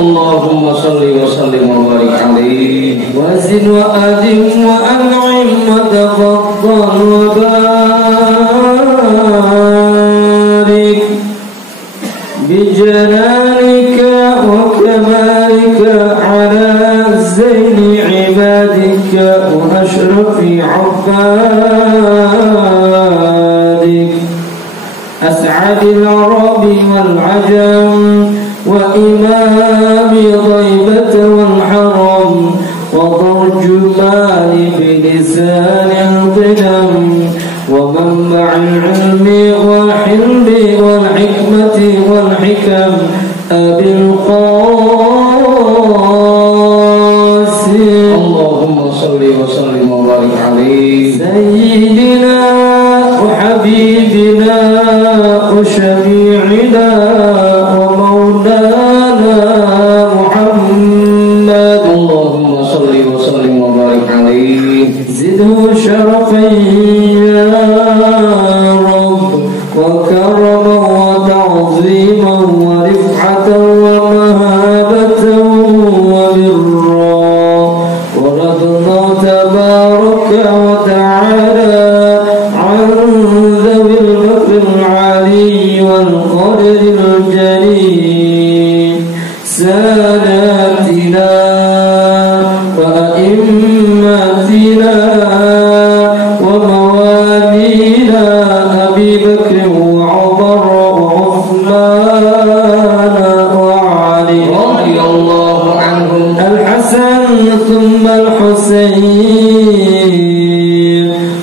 Allahumma salli wa sallim wa barik alaihi wa zid wa adim wa an'im wa tafaddal wa barik bi jalalika wa kamalika ala zayni ibadika wa ashrafi abbadik as'adil arabi wal ajam وإمام ضيبة والحرم وترجمان بلسان القدم ومنبع العلم والحلم والحكمة والحكم أبي القاسم اللهم صل وسلم وبارك عليه سيدنا وحبيبنا وشفيعنا شرفا يا رب وكرما وتعظيما ورفعة ومهابة وبرا ورضنا تبارك وتعالى عن ذوي المكر العلي والقدر الجليل ساداتنا وأئمتنا ثم الحسين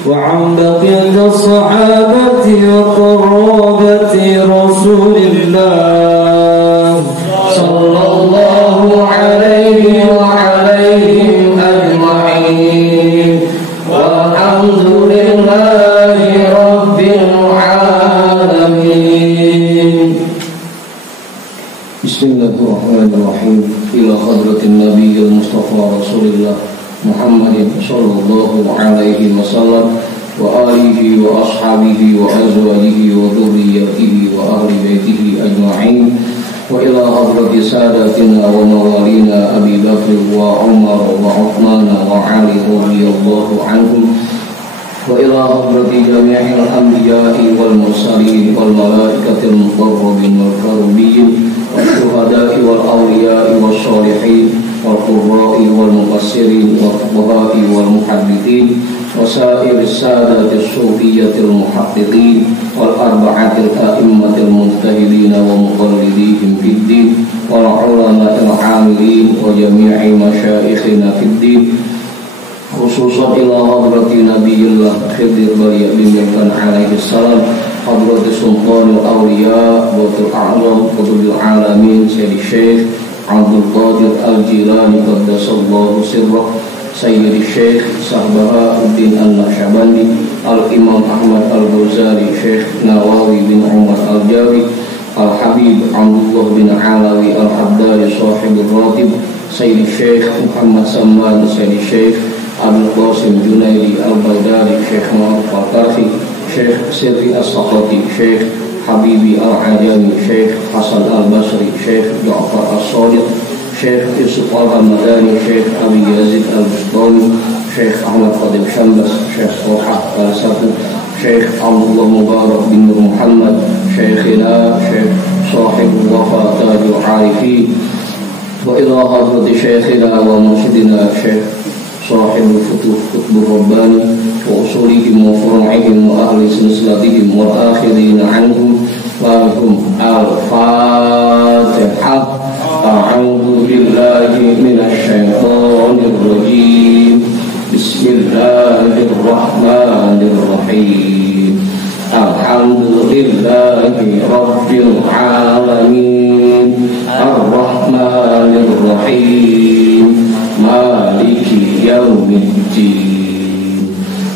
وعن بقية الصحابة وقرابة رسول الله صلى الله عليه وعليهم أجمعين والحمد لله رب العالمين. بسم الله الرحمن الرحيم. إلى حضرة النبي المصطفى رسول الله محمد صلى الله عليه وسلم وآله وأصحابه وأزواجه وذريته وأهل بيته أجمعين وإلى حضرة ساداتنا وموالينا أبي بكر وعمر وعثمان وعلي رضي الله عنهم وإلى حضرة جميع الأنبياء والمرسلين والملائكة المقربين والكرمين والشهداء والأولياء والصالحين والقراء والمفسرين والفقهاء والمحدثين وسائر السادة الصوفية المحققين والأربعة الأئمة المجتهدين ومقلديهم في الدين والعلماء العاملين وجميع مشايخنا في الدين خصوصا إلى حضرة نبي الله خضر بن يحيى عليه السلام حضرة سلطان الأولياء وقطب الأعظم قطب العالمين سيد الشيخ عبد القادر الجيلاني قدس الله سره سيد الشيخ بهاء الدين النقشبندي الإمام أحمد الغزالي شيخ نواوي بن عمر الجاوي الحبيب عبد الله بن علوي الحداري صاحب الراتب سيد الشيخ محمد سمان سيد الشيخ أبو القاسم جنيدي البغدادي شيخ معروف القرخي شيخ سري السقطي شيخ حبيبي العجمي شيخ حسن البصري شيخ جعفر الصادق شيخ يوسف الهمداني شيخ أبي يزيد البسطامي شيخ أحمد خادم شمبس شيخ طلحة السفو شيخ عبد الله مبارك بن محمد شيخنا شيخ صاحب الوفاء تاج العارفين وإلى حضرة شيخنا ومرشدنا شيخ صاحب الفتوح قطب الرباني وأصولهم وفروعهم وأهل سلسلتهم والآخرين عنهم لهم الفاتحة. أعوذ بالله من الشيطان الرجيم. بسم الله الرحمن الرحيم. الحمد لله رب العالمين الرحمن الرحيم مالك يوم الدين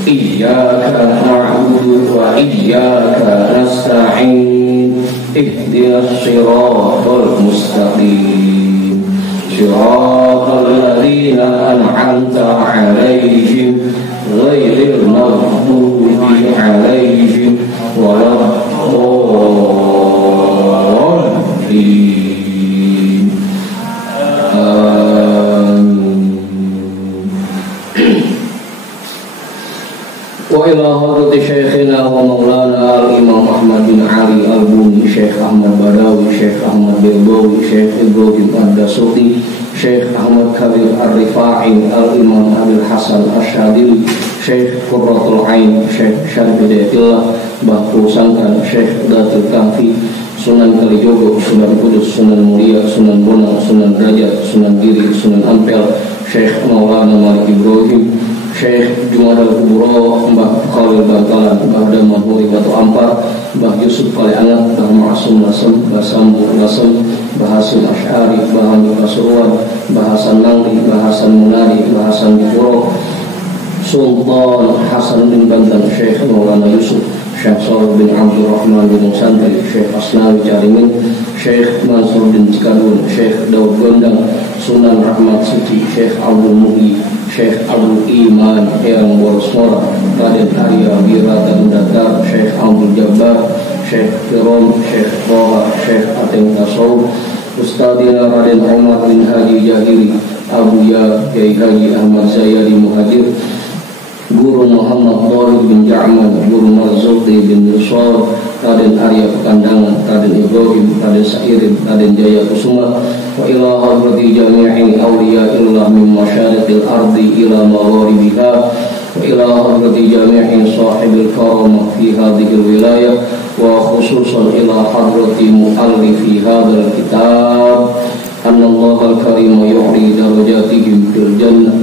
إياك نعبد وإياك نستعين اهدنا الصراط المستقيم صراط الذين أنعمت عليهم غير المغضوب عليهم وإلى حضرة شيخنا ومولانا الإمام أحمد بن علي البوني شيخ أحمد بداوي شيخ أحمد بيضاوي شيخ إبراهيم الدسوقي شيخ أحمد كبير الرفاعي الإمام أبي الحسن الشاذلي شيخ قرة العين شيخ شريف هداية الله Bahku Sangkan Syekh Datul Kahfi Sunan Kalijogo Sunan Kudus Sunan Mulia Sunan Bonang Sunan Derajat Sunan Giri Sunan Ampel Syekh Maulana Malik Ibrahim Syekh Jumadal Kuburo Mbah Khalil Bantalan Mbah Daman Huri Batu Ampar Mbah Yusuf Kali Anak Mbah Ma'asum Lasem Mbah Sambu Lasem Mbah Hasim Asy'ari Mbah Hamid Pasuruan Mbah Hasan Mangli Mbah Hasan Munari Mbah Hasan Dipuro Sultan Hasan bin Bantan Syekh Maulana Yusuf Syekh Salih bin Abdul Rahman bin Santri Syekh Asnawi Carimin Syekh Mansur bin Cikadun Syekh Daud Gondang Sunan Rahmat Siti Syekh Abdul Muhi Syekh Abdul Iman Eyang Boros Mora Raden Arya Wirata Dakar Syekh Abdul Jabbar Syekh Firom Syekh Toha Syekh Ateng Tasawuf Ustadina Raden Umar bin Haji Jahiri Abu Ya Kiai Haji Ahmad Zayadi Muhajir Guru Muhammad Tariq bin Ja'man Guru Marzuki bin Nusor Raden Arya Pekandangan Raden Ibrahim Raden Sairin Raden Jaya Kusuma wa ila hadrati jami'i awliya illah min masyariqil ardi ila magharibiha wa ila hadrati jami'i sahibil karamah fi hadhil wilayah wa khususan ila hadrati muallifi hadzal kitab anna Allah al-karim yu'li darajatihim fil jannah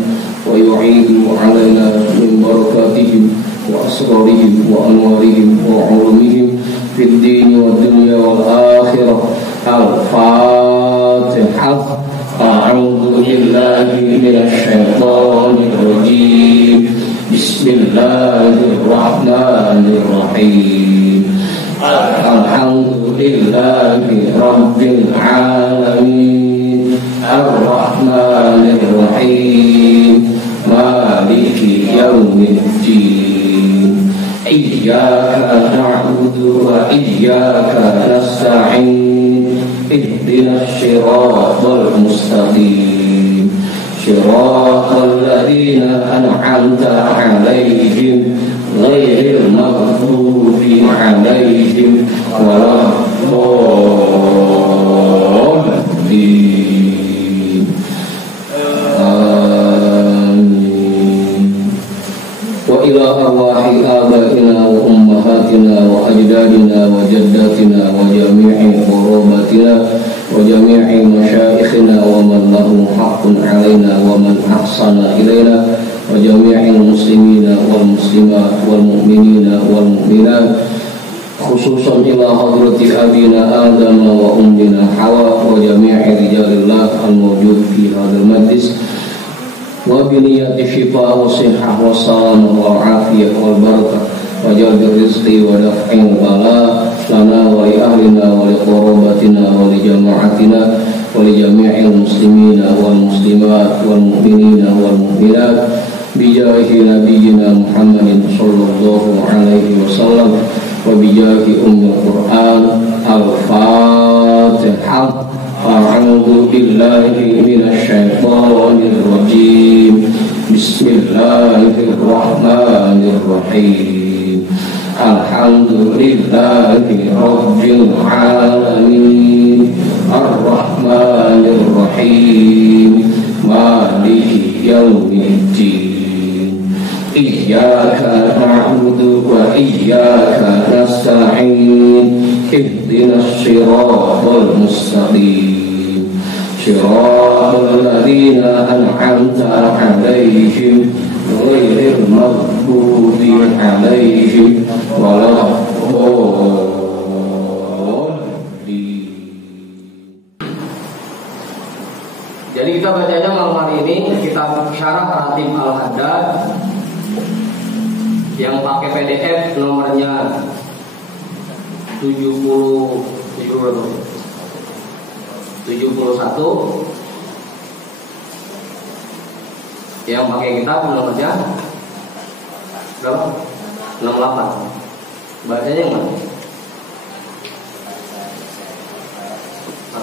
ويعيد علينا من بركاتهم وأسرارهم وأنوارهم وعلومهم في الدين والدنيا والآخرة الفاتحة أعوذ بالله من الشيطان الرجيم بسم الله الرحمن الرحيم الحمد لله رب العالمين الرحمن الرحيم مالك يوم الدين إياك نعبد وإياك نستعين اهدنا الصراط المستقيم صراط الذين أنعمت عليهم غير المغضوب عليهم ولا الضالين وإلى أرواح آبائنا وأمهاتنا وأجدادنا وجداتنا وجميع قراباتنا وجميع مشايخنا ومن له حق علينا ومن أحسن إلينا وجميع المسلمين والمسلمات والمؤمنين والمؤمنات خصوصا إلى حضرة أبينا آدم وأمنا حواء وجميع رجال الله الموجود في هذا المجلس وبنية الشفاء والصحة والسلامة والعافية والبركة وجلب الرزق ودفع البلاء لنا ولأهلنا ولقرابتنا ولجماعتنا ولجميع المسلمين والمسلمات والمؤمنين والمؤمنات بجاه نبينا محمد صلى الله عليه وسلم وبجاه أم القرآن الفاتحة أعوذ بالله من الشيطان الرجيم بسم الله الرحمن الرحيم الحمد لله رب العالمين الرحمن الرحيم مالك يوم الدين إياك نعبد وإياك نستعين اهدنا الصراط المستقيم صراط الذين أنعمت عليهم غير المغضوب عليهم ولا الضالين. Jadi kita bacanya malam hari ini kitab Syarah Ratib Al-Haddad yang pakai PDF nomornya 71 yang pakai kitab nomornya berapa? 68. Bacanya yang mana?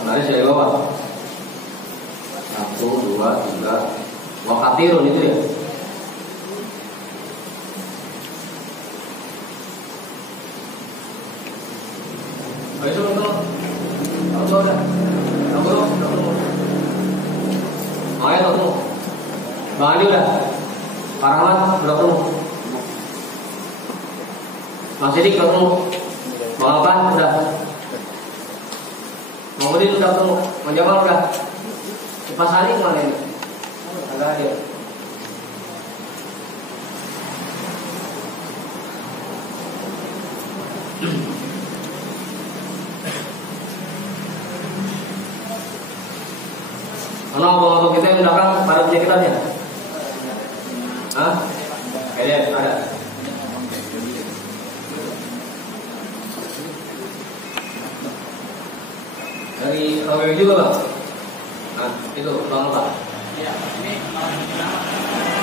Baris dari bawah 1, 2, 3 Wakatirun itu ya. Besok itu, aku udah, Ayo ketemu, Bang Andi udah, Pak Rahmat udah ketemu, Bang Sidik udah ketemu, Bang Aban udah, Bang Udin udah ketemu, Bang Jamal udah, Pak Sani kemana ini? Agak ada. Mana abang-abang kita yang belakang pada punya kitabnya? Hah? Ada. Dari KWW juga bang? Nah, itu bang apa? Iya, ini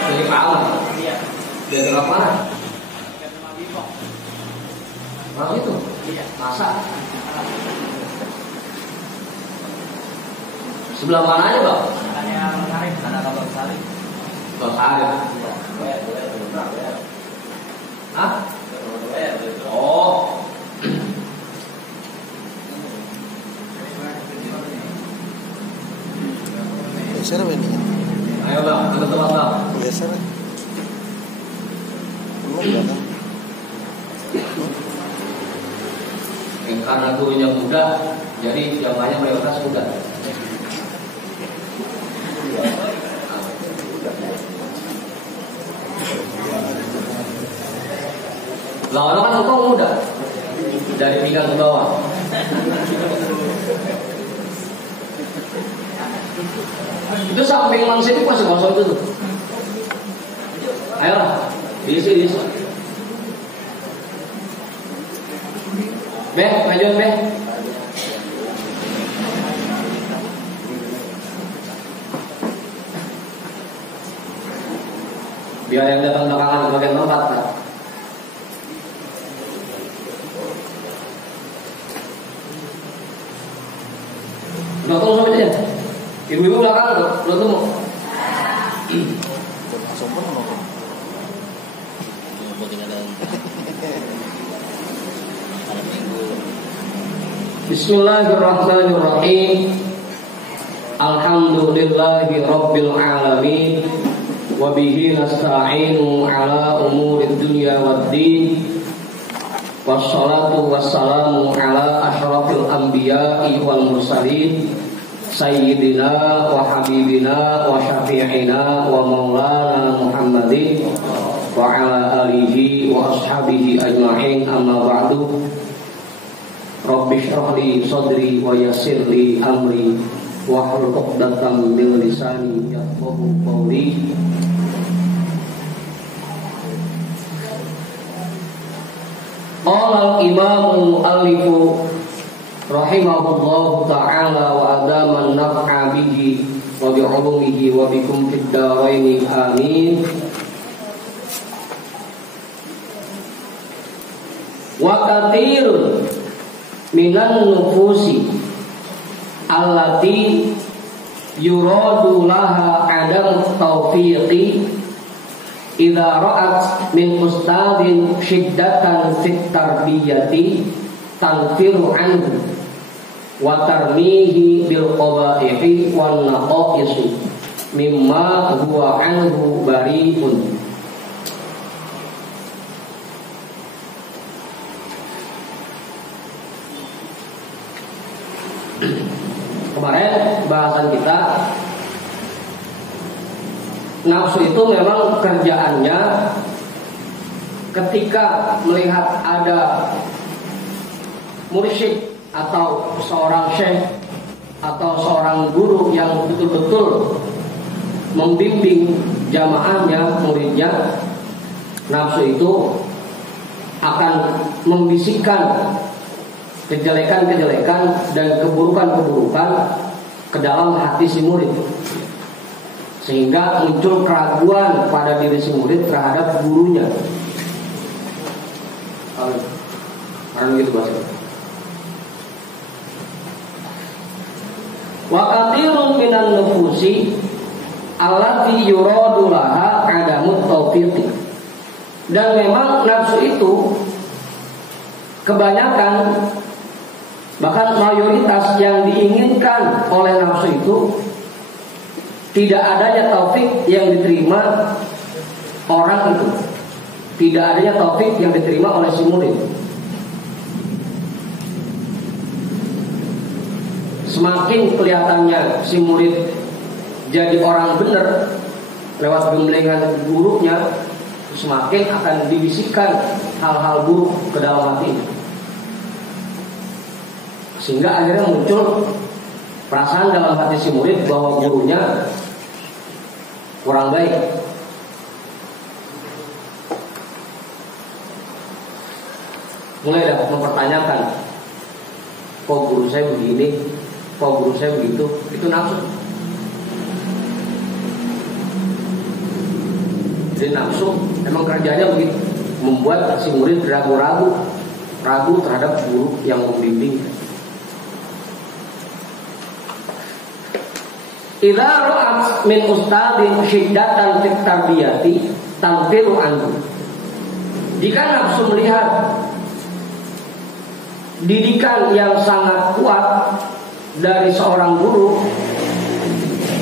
dari Pak Aman? Iya. Dari tempat mana? Dari tempat Bimo. Bang itu? Iya. Masa? Sebelah mana aja bang? Yang Sarif, anak Bang Sarif. Bang Sarif. Hah? Oh. Biasa ini. Ayo bang, ke tempat bang. Biasa. Belum. Karena gurunya muda, jadi yang banyak mayoritas muda. Lah orang kan engkau muda dari pinggang ke bawah. Itu samping manusia itu masih kosong itu tuh. Ayolah, diisi. Maju Beh. Biar yang datang belakangan ke bagian tempat kan. Udah tunggu sampai aja. Ibu-ibu belakang udah tunggu. Bismillahirrahmanirrahim. Alhamdulillahi rabbil alamin. Wa bihi nasta'inu ala umurid dunya waddin. Wassalatu wassalamu ala asyrafil anbiya'i wal mursalin sayyidina wa habibina wa syafi'ina wa maulana Muhammadin wa ala alihi wa ashabihi ajma'in, amma ba'du. Rabbi shrah li sadri wa yassir li amri wahlul 'uqdatam min lisani yafqahu qawli. Qala al-imam al-mu'allif rahimahullahu ta'ala wa adama an-naf'a bihi wa bi'ulumihi wa bikum fid dharain amin. Wa katsir minan nufusi allati yuradu laha adam taufiqi idza ra'at min ustadin syiddatan fit tarbiyati tanfiru anhu wa tarmihi bil qaba'ihi wan naqais mimma huwa anhu bari'un. Kemarin bahasan kita, nafsu itu memang kerjaannya ketika melihat ada mursyid atau seorang syekh atau seorang guru yang betul-betul membimbing jamaahnya, muridnya, nafsu itu akan membisikkan kejelekan-kejelekan dan keburukan-keburukan ke dalam hati si murid, sehingga muncul keraguan pada diri si murid terhadap gurunya. Karena gitu bahasa. Wa katsirun minan nufusi allati yuradu laha adamut taufiq. Dan memang nafsu itu kebanyakan Bahkan mayoritas yang diinginkan oleh nafsu itu tidak adanya taufik yang diterima orang itu, tidak adanya taufik yang diterima oleh si murid. Semakin kelihatannya si murid jadi orang benar lewat gemblengan gurunya, semakin akan dibisikkan hal-hal buruk ke dalam hati, sehingga akhirnya muncul perasaan dalam hati si murid bahwa gurunya kurang baik. Mulai dah mempertanyakan, kok guru saya begini, kok guru saya begitu. Itu nafsu. Jadi nafsu emang kerjanya begitu, membuat si murid ragu terhadap guru yang membimbing. Idza ra'at min ustadin syiddatan fit tarbiyati tanfiru anhu. Jika nafsu melihat didikan yang sangat kuat dari seorang guru,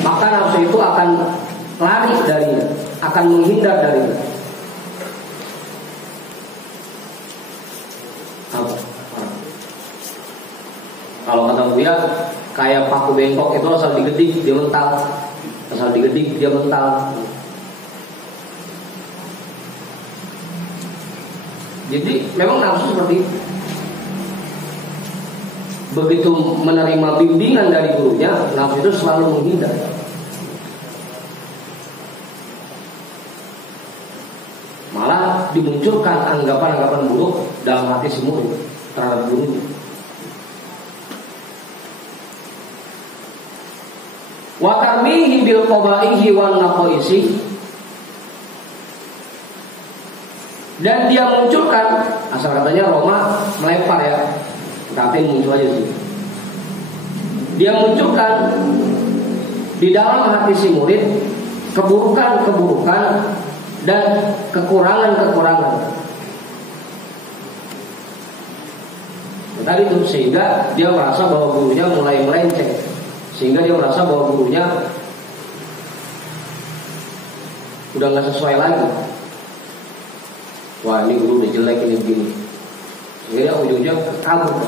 maka nafsu itu akan lari darinya, akan menghindar darinya. Kalau kata Buya, kayak paku bengkok itu asal digedik dia mental, asal digedik dia mental. Jadi memang nafsu seperti itu. Begitu menerima bimbingan dari gurunya, nafsu itu selalu menghindar. Malah dimunculkan anggapan-anggapan buruk dalam hati si murid terhadap gurunya. Wa tarmihi bil qabaihi wan naqaisi, dan dia munculkan, asal katanya Roma melempar ya, tapi muncul aja sih. Dia munculkan di dalam hati si murid keburukan-keburukan dan kekurangan-kekurangan. Tadi itu sehingga dia merasa bahwa gurunya mulai melenceng, sehingga dia merasa bahwa gurunya udah nggak sesuai lagi. Wah, ini guru udah jelek, ini begini. Sehingga dia ujung-ujungnya kabur,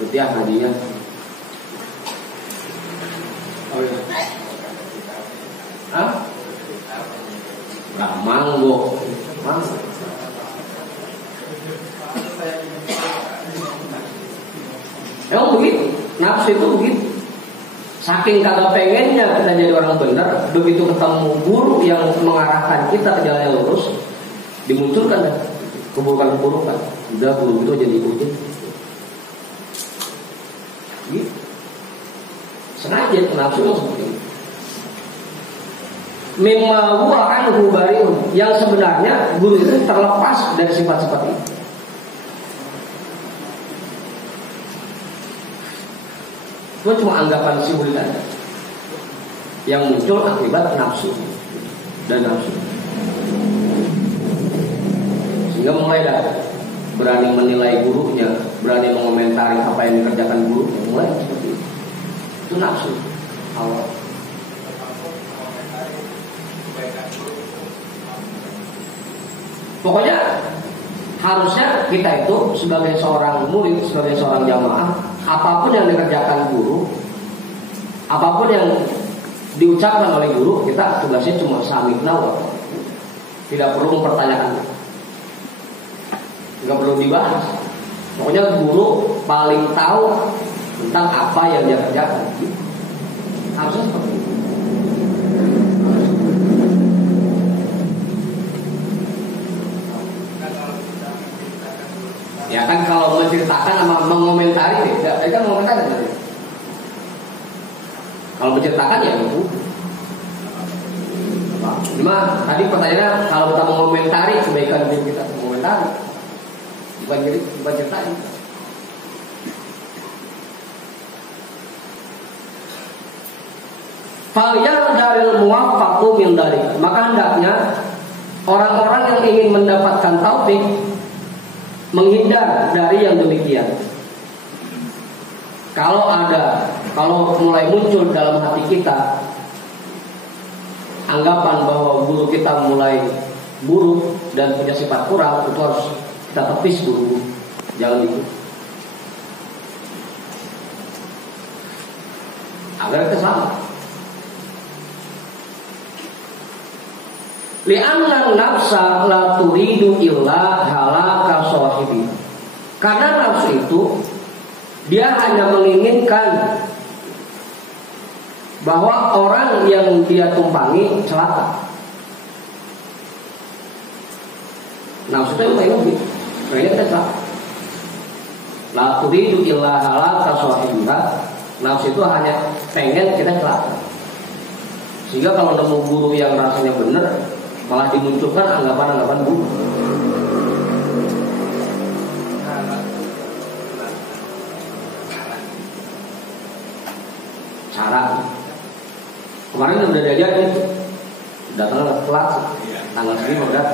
bertiak hadinya. Oh iya. Hah? Nah, manggo. Emang begitu, nafsu itu begitu. Saking kagak pengennya kita jadi orang benar, begitu ketemu guru yang mengarahkan kita ke jalan yang lurus, dimunculkan keburukan-keburukan. Udah guru itu jadi ikutin. Gitu. Sengaja nafsu itu seperti itu. Mimma huwa anhu bariun, yang sebenarnya guru itu terlepas dari sifat-sifat itu. Itu cuma anggapan si murid aja yang muncul akibat nafsu dan nafsu. Sehingga mulai dah berani menilai gurunya, berani mengomentari apa yang dikerjakan gurunya, mulai seperti itu. Itu nafsu awal. Pokoknya harusnya kita itu sebagai seorang murid, sebagai seorang jamaah, apapun yang dikerjakan guru, apapun yang diucapkan oleh guru, kita tugasnya cuma sami'na wa ata'na. Tidak perlu mempertanyakan, nggak perlu dibahas. Pokoknya guru paling tahu tentang apa yang dia kerjakan. Harusnya seperti itu. Ya kan kalau menceritakan sama mengomentari, ya kan mengomentari. Kalau menceritakan ya itu. Cuma tadi pertanyaannya, kalau kita mengomentari kebaikan diri kita, mengomentari, bukan ceritain. Faliyal daril muwaffaqu min dalik. Maka hendaknya orang-orang yang ingin mendapatkan taufik menghindar dari yang demikian. kalau mulai muncul dalam hati kita anggapan bahwa guru kita mulai buruk dan punya sifat kurang, itu harus kita tepis dulu, jangan ikut. Agar kita sama. Li'anna nafsa la turidu illa halaka sahibi. Karena nafsu itu dia hanya menginginkan bahwa orang yang dia tumpangi celaka. Nafsu itu memang gitu. Kayaknya kita celaka. La turidu illa halaka sahibi. Nafsu itu hanya pengen kita celaka. Sehingga kalau nemu guru yang rasanya benar, malah dimunculkan anggapan-anggapan buruk. Cara kemarin udah diajarin itu, datang telat, tanggal segini udah.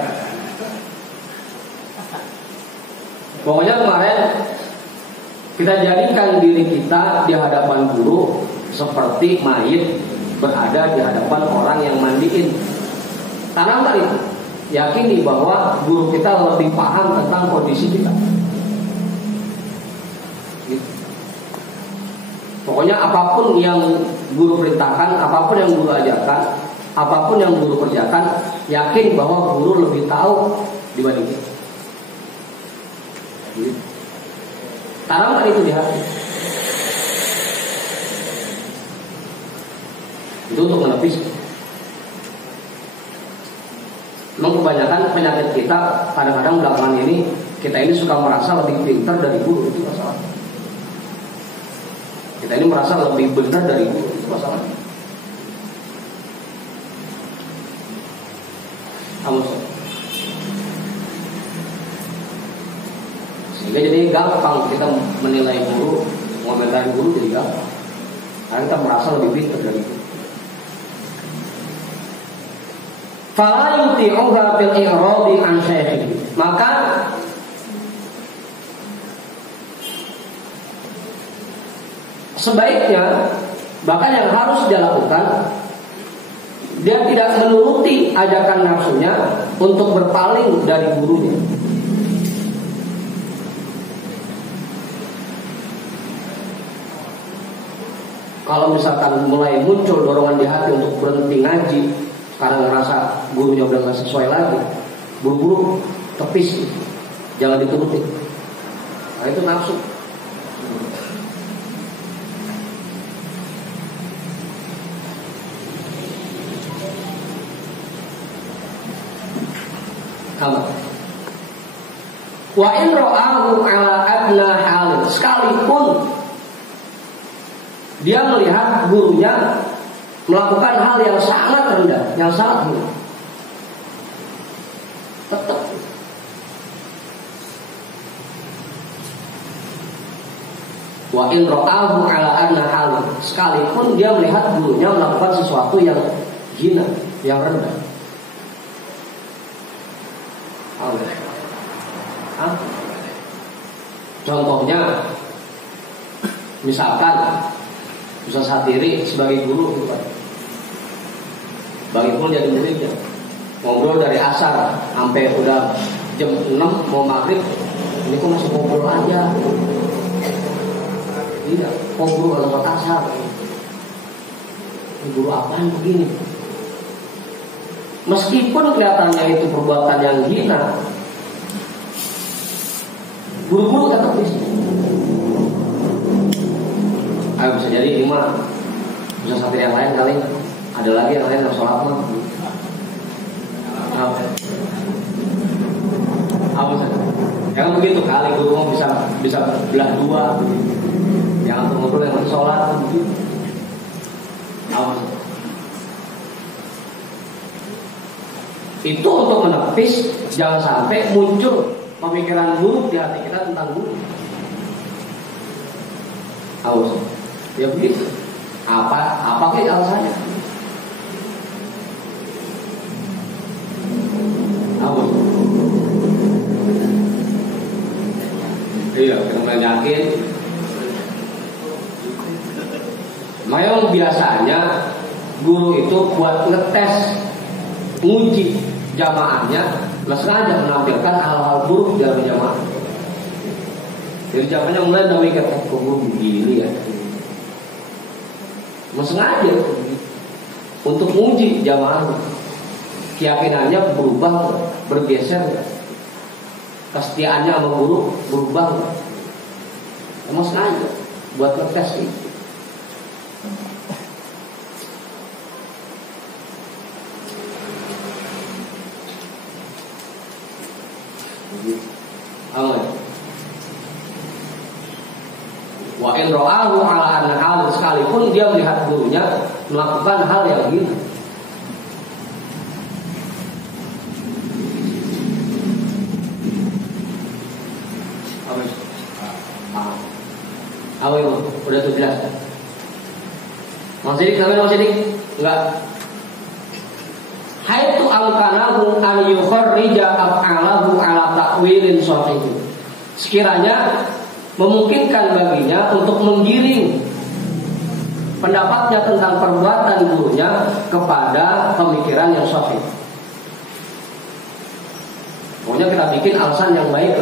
Pokoknya kemarin kita jadikan diri kita di hadapan guru seperti mayit berada di hadapan orang yang mandiin. Tanamkan itu, yakini bahwa guru kita lebih paham tentang kondisi kita. Gitu. Pokoknya apapun yang guru perintahkan, apapun yang guru ajarkan, apapun yang guru kerjakan, yakin bahwa guru lebih tahu dibanding kita. Gitu. Tanamkan itu di hati. Itu untuk menepis. Memang kebanyakan penyakit kita kadang-kadang belakangan ini, kita ini suka merasa lebih pintar dari guru, itu masalah. Kita ini merasa lebih benar dari guru, itu masalah. Sehingga jadi gampang kita menilai guru, mengomentari guru jadi gampang. Karena kita merasa lebih pintar dari guru. Fala yuti'uha fil i'radi an syekhi. Maka sebaiknya, bahkan yang harus dia lakukan, dia tidak menuruti ajakan nafsunya untuk berpaling dari gurunya. Kalau misalkan mulai muncul dorongan di hati untuk berhenti ngaji karena ngerasa gurunya udah nggak sesuai lagi, buru-buru tepis, jangan dituruti. Nah, itu nafsu. Wa in ra'ahu ala adna halin, sekalipun dia melihat gurunya melakukan hal yang sangat rendah, yang sangat hina, tetap. Wa in ra'ahu ala adna halin, sekalipun dia melihat gurunya melakukan sesuatu yang hina, yang rendah. Contohnya, misalkan Ustaz Hatiri sebagai guru gitu kan, bagi pun jadi muridnya, ngobrol dari asar sampai udah jam 6 mau maghrib, ini kok masih ngobrol aja. Iya, ngobrol lewat asar. Ini guru apaan begini? Meskipun kelihatannya itu perbuatan yang hina, guru-guru tetap di sini. Bisa jadi ini mah bisa sampai yang lain kali, ada lagi yang lain yang sholat mah. Apa saja? Jangan begitu kali, guru bisa belah dua. Jangan ngobrol yang masih sholat begitu. Itu untuk menepis jangan sampai muncul pemikiran buruk di hati kita tentang guru. Awas, ya begitu. Apa ke alasannya? Awas. Iya, kena yakin. Memang biasanya guru itu buat ngetes, nguji jamaahnya, sengaja menampilkan hal-hal buruk dalam jamaah. Jadi jamaahnya mulai udah mikir, kok guru begini ya. Sengaja untuk nguji jamaah, keyakinannya berubah, bergeser, kesetiaannya sama guru berubah. Sengaja buat ngetes itu. Wa in ra'ahu ala anna hal, sekalipun dia melihat gurunya melakukan hal yang hina. Apa itu? Udah tuh jelas. Mas Sidik, sampai Mas Sidik? Enggak. Haitu al-kanahu an yukharrija af'alahu ala ta'wilin sahih. Sekiranya memungkinkan baginya untuk menggiring pendapatnya tentang perbuatan gurunya kepada pemikiran yang sahih. Pokoknya kita bikin alasan yang baik.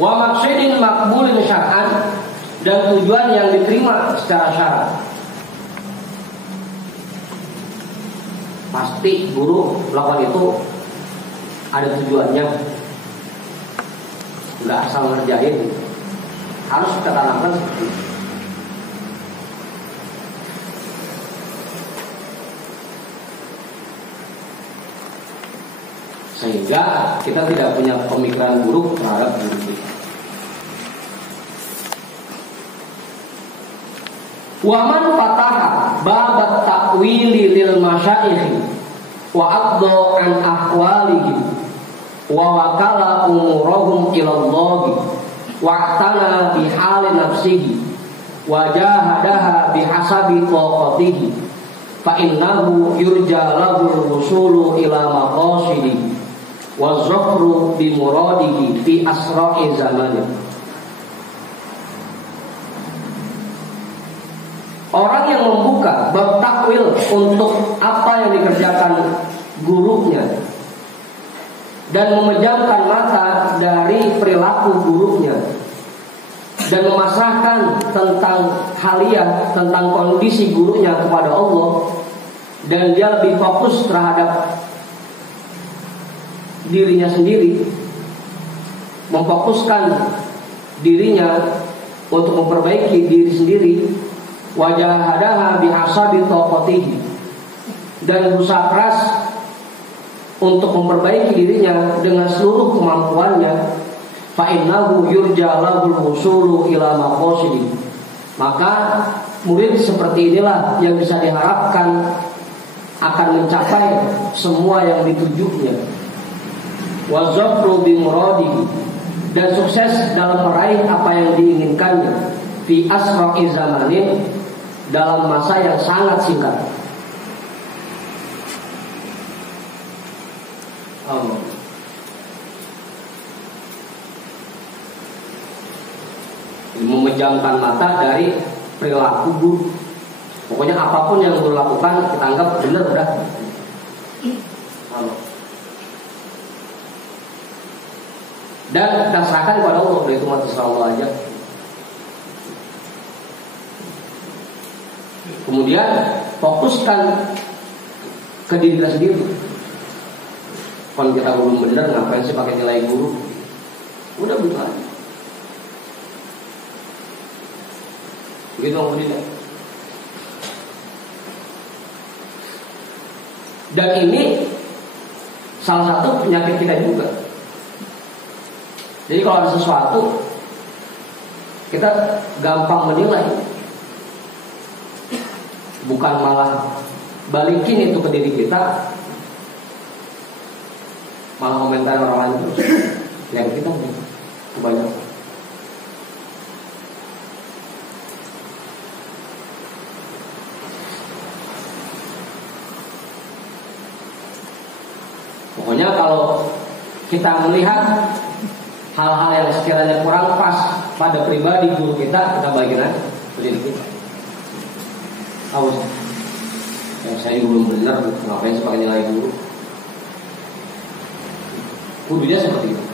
Wa maqsidin maqbulin syar'an, dan tujuan yang diterima secara syara. Pasti guru melakukan itu ada tujuannya, nggak asal ngerjain. Harus kita tanamkan seperti itu. Sehingga kita tidak punya pemikiran buruk terhadap guru kita. Wa man fataha babat ta'wili lil masyaikh wa adda an ahwalihim wa wakala umurahum ila Allah wa atana bi hali nafsihi wa jahadaha bi hasabi taqatihi fa innahu yurja lahu wusulu ila maqasidi wa zafru bi muradihi fi asra'i zamani. Orang yang membuka bab takwil untuk apa yang dikerjakan gurunya dan memejamkan mata dari perilaku gurunya dan memasrahkan tentang halia, tentang kondisi gurunya kepada Allah, dan dia lebih fokus terhadap dirinya sendiri, memfokuskan dirinya untuk memperbaiki diri sendiri, wajahadaha bihasabi taqatihi, dan berusaha keras untuk memperbaiki dirinya dengan seluruh kemampuannya, fa innahu yurja lahul wusulu ila maqasidi. Maka murid seperti inilah yang bisa diharapkan akan mencapai semua yang ditujunya, wa zafru bi muradihi, dan sukses dalam meraih apa yang diinginkannya, fi asra'i zamanin, dalam masa yang sangat singkat. Allah. Memejamkan mata dari perilaku guru. Pokoknya apapun yang guru lakukan kita anggap benar udah. Allah. Dan kita serahkan kepada Allah, udah itu mati Allah aja. Kemudian fokuskan ke diri kita sendiri. Kalau kita belum benar, ngapain sih pakai nilai guru? Udah begitu aja. Begitu kemudian. Dan ini salah satu penyakit kita juga. Jadi kalau ada sesuatu, kita gampang menilai. Bukan malah balikin itu ke diri kita, malah komentar orang lain terus. Yang kita kebanyakan. Makanya kalau kita melihat hal-hal yang sekiranya kurang pas pada pribadi guru kita balikin aja pendidik kita. Awas, yang saya belum benar, ngapain sih pakai nilai guru? Kudunya seperti itu.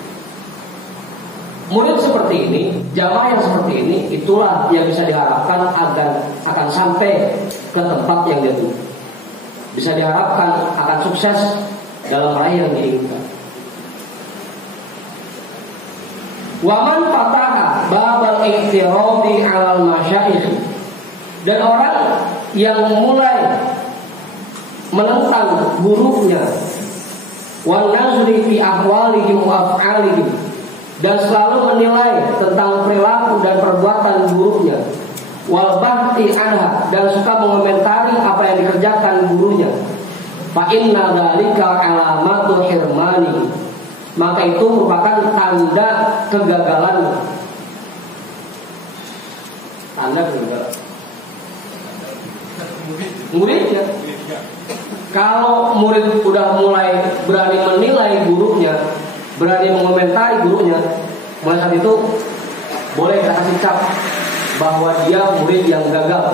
Murid seperti ini, jamaah yang seperti ini, itulah yang bisa diharapkan akan sampai ke tempat yang dia tuju. Bisa diharapkan akan sukses dalam meraih yang diinginkan. Waman fataha babal iqtirabi 'alal masyayikh, dan orang yang mulai menentang gurunya, wan nazri fi ahwalihim wa af'alihim, dan selalu menilai tentang perilaku dan perbuatan gurunya, wal bahti anha, dan suka mengomentari apa yang dikerjakan gurunya, fa inna dzalika alamatu hirmani, maka itu merupakan tanda kegagalan. Tanda kegagalan muridnya. Kalau murid udah mulai berani menilai gurunya, berani mengomentari gurunya, mulai saat itu boleh kita kasih cap bahwa dia murid yang gagal.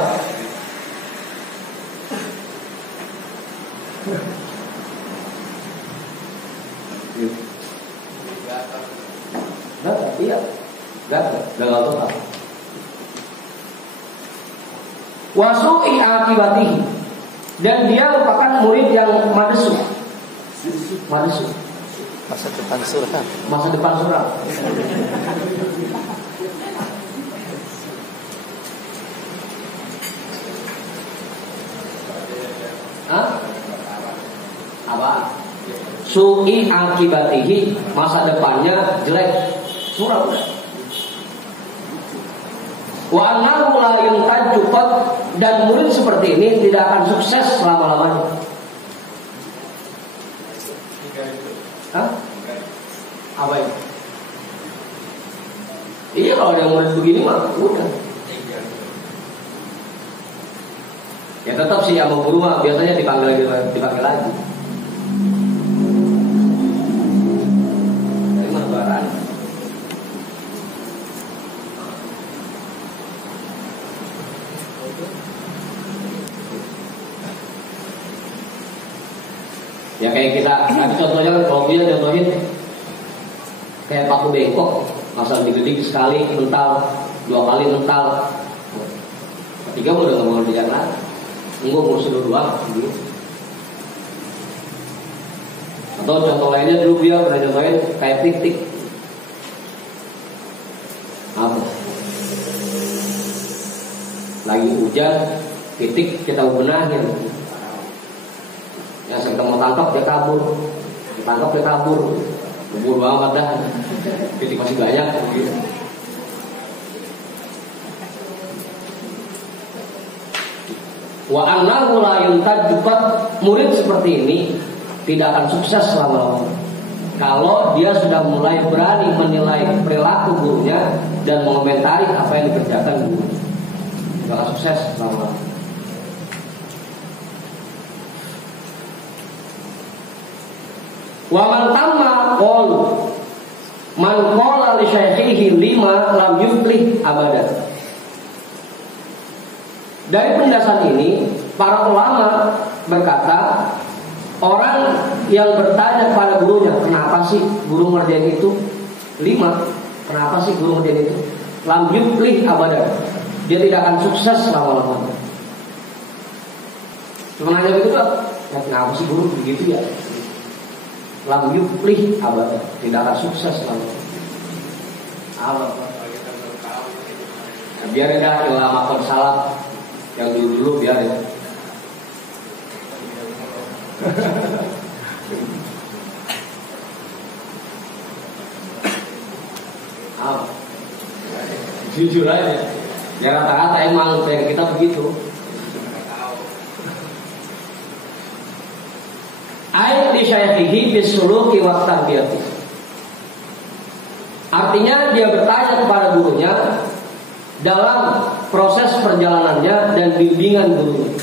Iya, gagal total. Wasu'i akibatihi, dan dia merupakan murid yang madesu. Masa depan suram. Hah? Apa? Su'i akibatihi, masa depannya jelek, suram. Wa annahu la yuntaju qad, dan murid seperti ini tidak akan sukses selama-lamanya. Hah? Apa itu? Iya, kalau ada murid begini mah udah. Ya tetap sih sama guru mah biasanya dipanggil lagi. Ini mah lebaran. Ya kayak kita, nanti contohnya kan kalau dia contohin kayak paku bengkok, masa digedik sekali mental, 2 kali mental, 3 udah nggak mau dijalan lagi, enggak mau sudah 2 gitu. Atau contoh lainnya dulu dia pernah contohin kayak tik-tik, apa? Lagi hujan, titik kita benahin. Yang kita mau tangkap dia kabur, kabur banget dah, titik masih banyak gitu. Wa annahu la yuntaju qad, murid seperti ini tidak akan sukses selama-lamanya kalau dia sudah mulai berani menilai perilaku gurunya dan mengomentari apa yang dikerjakan guru. Tidak akan sukses selama-lamanya. Wa man tamma qalu man qala li syaikhihi lima lam yuflih abadan. Dari penjelasan ini para ulama berkata, orang yang bertanya kepada gurunya, kenapa sih guru ngerjain itu? 5, kenapa sih guru ngerjain itu? Lam yuflih abadan, dia tidak akan sukses selama-lamanya. Cuma nanya begitu, ya kenapa sih guru begitu ya? Lam yuflih abadan, tidak akan sukses selama-lamanya. Ya, biarin dah ulama konsalap yang dulu biarin. Apa? Jujur aja. Ya rata-rata emang dari kita begitu. Ayat di syaikhihi bisuluki wa tarbiyati. Artinya dia bertanya kepada gurunya dalam proses perjalanannya dan bimbingan gurunya.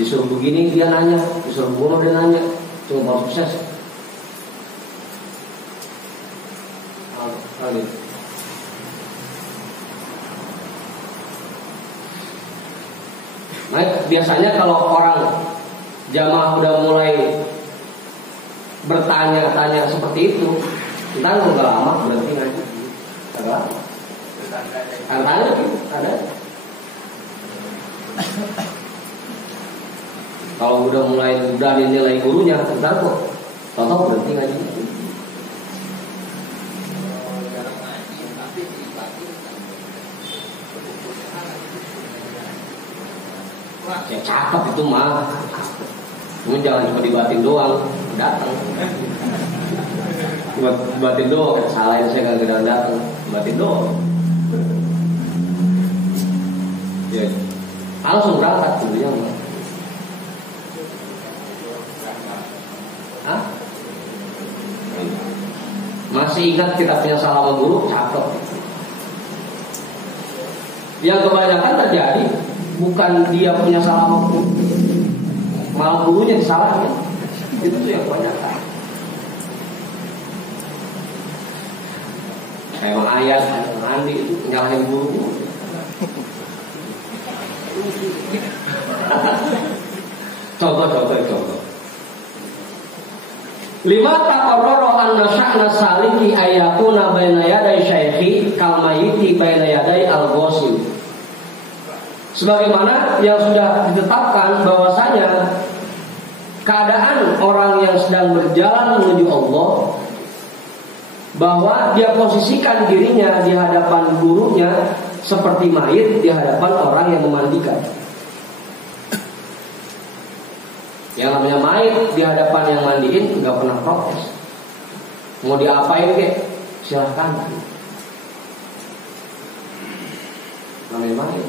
Disuruh begini dia nanya, disuruh bunuh dia nanya, cuma mau sukses. Nah, biasanya kalau orang jamaah udah mulai bertanya-tanya seperti itu, kita nggak lama berhenti ngaji. Ada. Kalau udah mulai nilai gurunya, bentar kok, tahu berhenti ngaji. Ya cakep itu mah. Cuma jangan cuma dibatin doang, datang. Batin doang, salahin saya kagak datang, batin doang. Ya, langsung berangkat dulunya mah. Hah? Masih ingat kita punya salah sama guru, cakep. Yang kebanyakan terjadi bukan dia punya salah sama guru, malah gurunya disalahin. Itu tuh yang kebanyakan. Kayak ayat, mandi itu nyalahin guru. Contoh. Lima taqarrara anna sya'na saliki ayakuna baina yaday syaikhi kal mayyiti baina yaday al-ghasim. Sebagaimana yang sudah ditetapkan bahwasanya keadaan orang yang sedang berjalan menuju Allah, bahwa dia posisikan dirinya di hadapan gurunya seperti mayit di hadapan orang yang memandikan. Yang namanya mayit di hadapan yang mandiin nggak pernah protes. Mau diapain kek, silahkan. Namanya mayit.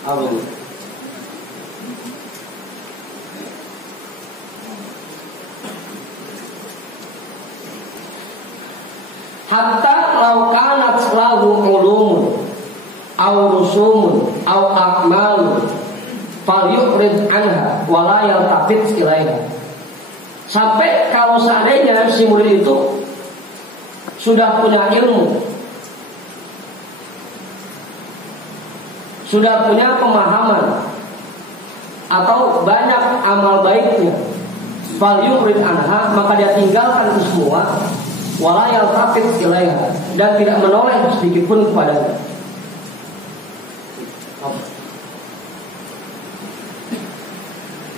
Apa itu? Hatta laukanat lahu ulumun aw rusumun aw a'malun falyurid anha wala yaltafit ilaiha. Sampai kalau seandainya si murid itu sudah punya ilmu, sudah punya pemahaman atau banyak amal baiknya, falyurid anha, maka dia tinggalkan itu semua, wala yaltafit ilaiha, dan tidak menoleh sedikit pun kepadanya.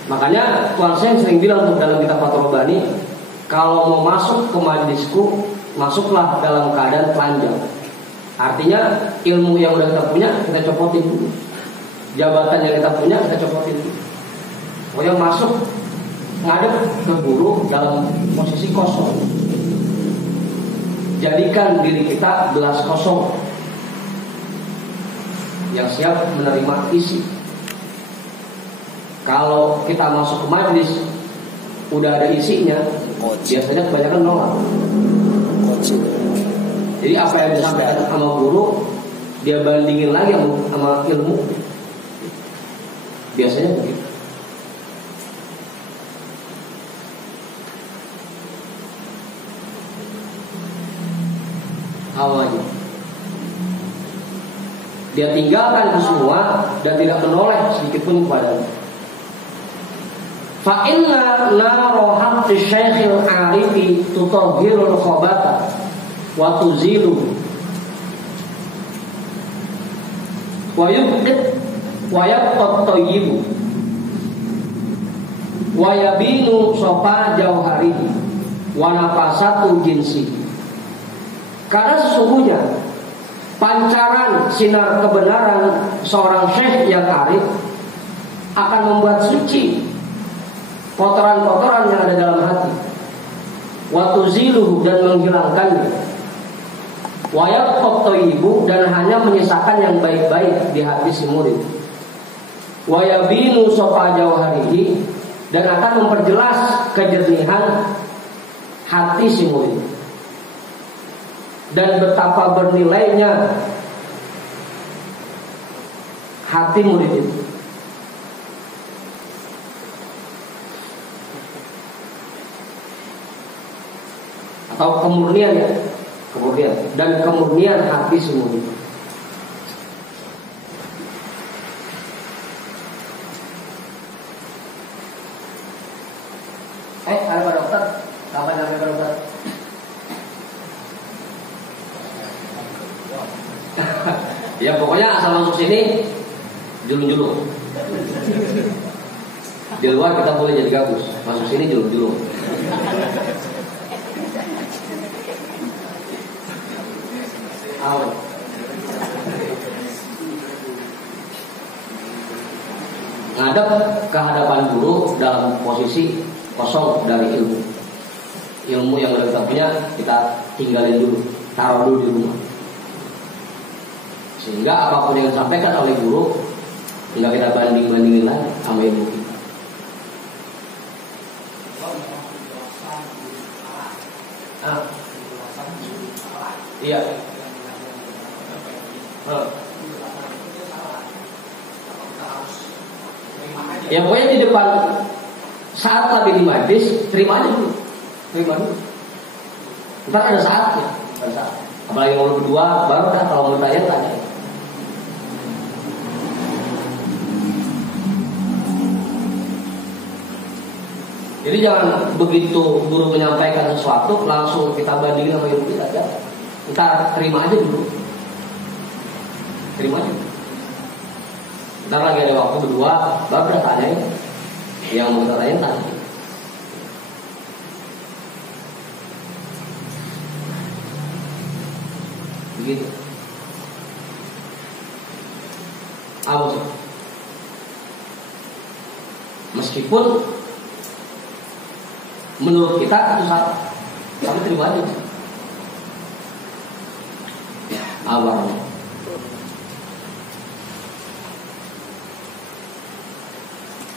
Makanya Tuan saya sering bilang untuk dalam kitab Fathul Bani, kalau mau masuk ke majlisku, masuklah dalam keadaan telanjang. Artinya ilmu yang udah kita punya kita copotin dulu, jabatan yang kita punya kita copotin dulu. Pokoknya masuk ngadep ke guru dalam posisi kosong. Jadikan diri kita gelas kosong yang siap menerima isi. Kalau kita masuk ke majlis udah ada isinya, biasanya kebanyakan nolak. Jadi apa yang disampaikan sama guru, dia bandingin lagi sama ilmu. Biasanya begitu. Awalnya dia tinggalkan itu semua dan tidak menoleh sedikit pun kepadanya. Fa inna narohat syekhil arifi tutahhirul khabata wa tuzilu wa yubqit wa yabqat tayyibu wa yabinu sofa jauharihi wa nafasatu jinsi. Karena sesungguhnya pancaran sinar kebenaran seorang syekh yang arif akan membuat suci kotoran-kotoran yang ada dalam hati, wa tuziluhu, dan menghilangkannya, wa yabqat thayyibu, dan hanya menyisakan yang baik-baik di hati si murid, wa yabinu sofa jauharihi, dan akan memperjelas kejernihan hati si murid dan betapa bernilainya hati murid itu. Atau kemurniannya. kemurnian hati semua. Ada Pak Dokter? Kapan sampai Pak Dokter? Ya pokoknya asal masuk sini julung-julung. Di luar kita boleh jadi gabus, masuk sini julung-julung. Ngadep ke hadapan guru dalam posisi kosong dari ilmu. Ilmu yang udah kita punya kita tinggalin dulu, taruh dulu di rumah. Sehingga apapun yang disampaikan oleh guru nggak kita banding-bandingin lagi sama ilmu kita. Iya. Ya pokoknya di depan saat lagi di majlis terima aja dulu, terima dulu. Ntar ada saatnya, ada saat. Apalagi mau berdua baru dah kalau mau tanya. Jadi jangan begitu guru menyampaikan sesuatu langsung kita bandingin sama ilmu kita aja. Ntar terima aja dulu. Terima aja. Ntar lagi ada waktu berdua baru udah tanyain. Yang mau tanyain tanya. Begitu. Apa sih? Meskipun menurut kita itu salah, tapi terima aja. Awalnya.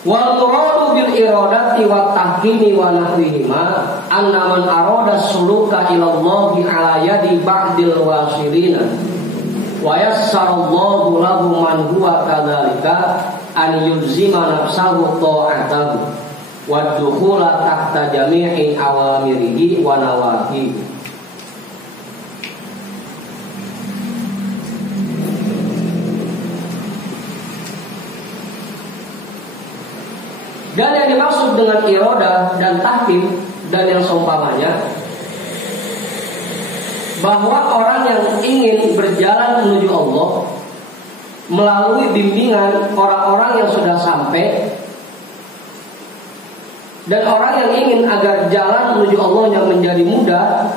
Wal muradu bil iradati wa tahkimi wa nahwihima anna man arada suluka ila Allahi ala yadi ba'dil wasilina wa yassarallahu lahu man huwa kadzalika an yulzima nafsahu ta'atahu wa dukhula tahta jami'i awamirihi wa nawahihi. Dan yang dimaksud dengan iroda dan tahkim dan yang seumpamanya, bahwa orang yang ingin berjalan menuju Allah melalui bimbingan orang-orang yang sudah sampai, dan orang yang ingin agar jalan menuju Allah yang menjadi mudah,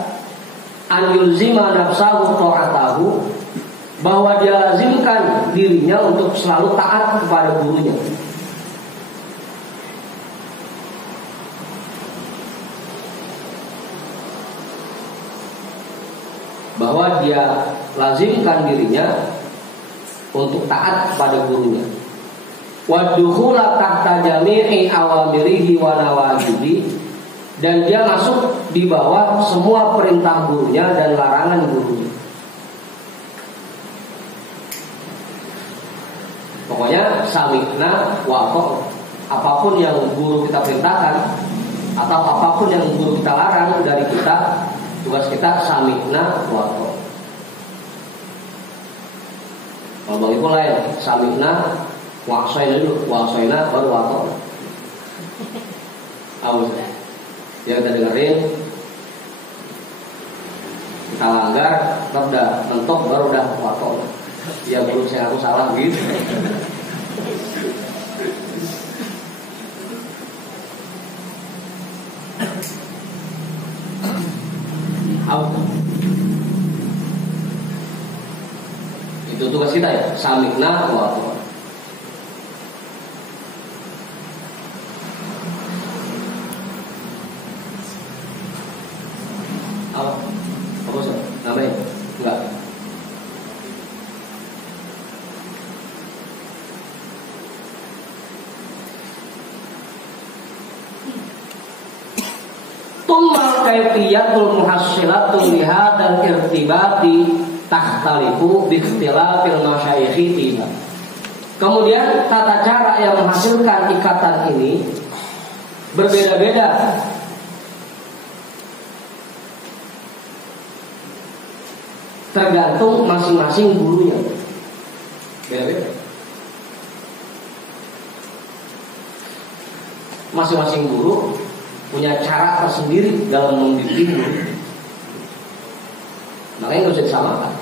an yulzima nafsahu ta'atahu, bahwa dia lazimkan dirinya untuk selalu taat kepada gurunya. Bahwa dia lazimkan dirinya untuk taat pada gurunya. Wa dukhula tahta jami'i awamirihi wa nawahihi, dan dia masuk di bawah semua perintah gurunya dan larangan gurunya. Pokoknya sami'na wa ata'na. Apapun yang guru kita perintahkan atau apapun yang guru kita larang dari kita, tugas kita sami'na wa ata'na. Kalau bagi pula ya sami'na wa asaina dulu, wa asaina baru wa ata'na. Awas. Ya kita dengerin, kita langgar, kita udah mentok baru udah wa ata'na. Ya guru saya aku salah gitu. Itu tugas kita ya, sami'na wa ata'na. Apa sih? Namanya? Enggak. Tumma kaifiyatul muhassilatul lihadal irtibati takhtalifu bi ikhtilafil masyayikhi fiha. Kemudian tata cara yang menghasilkan ikatan ini berbeda-beda. tergantung masing-masing gurunya. Beda-beda. Masing-masing guru punya cara tersendiri dalam membimbing murid. Makanya nggak bisa disamakan.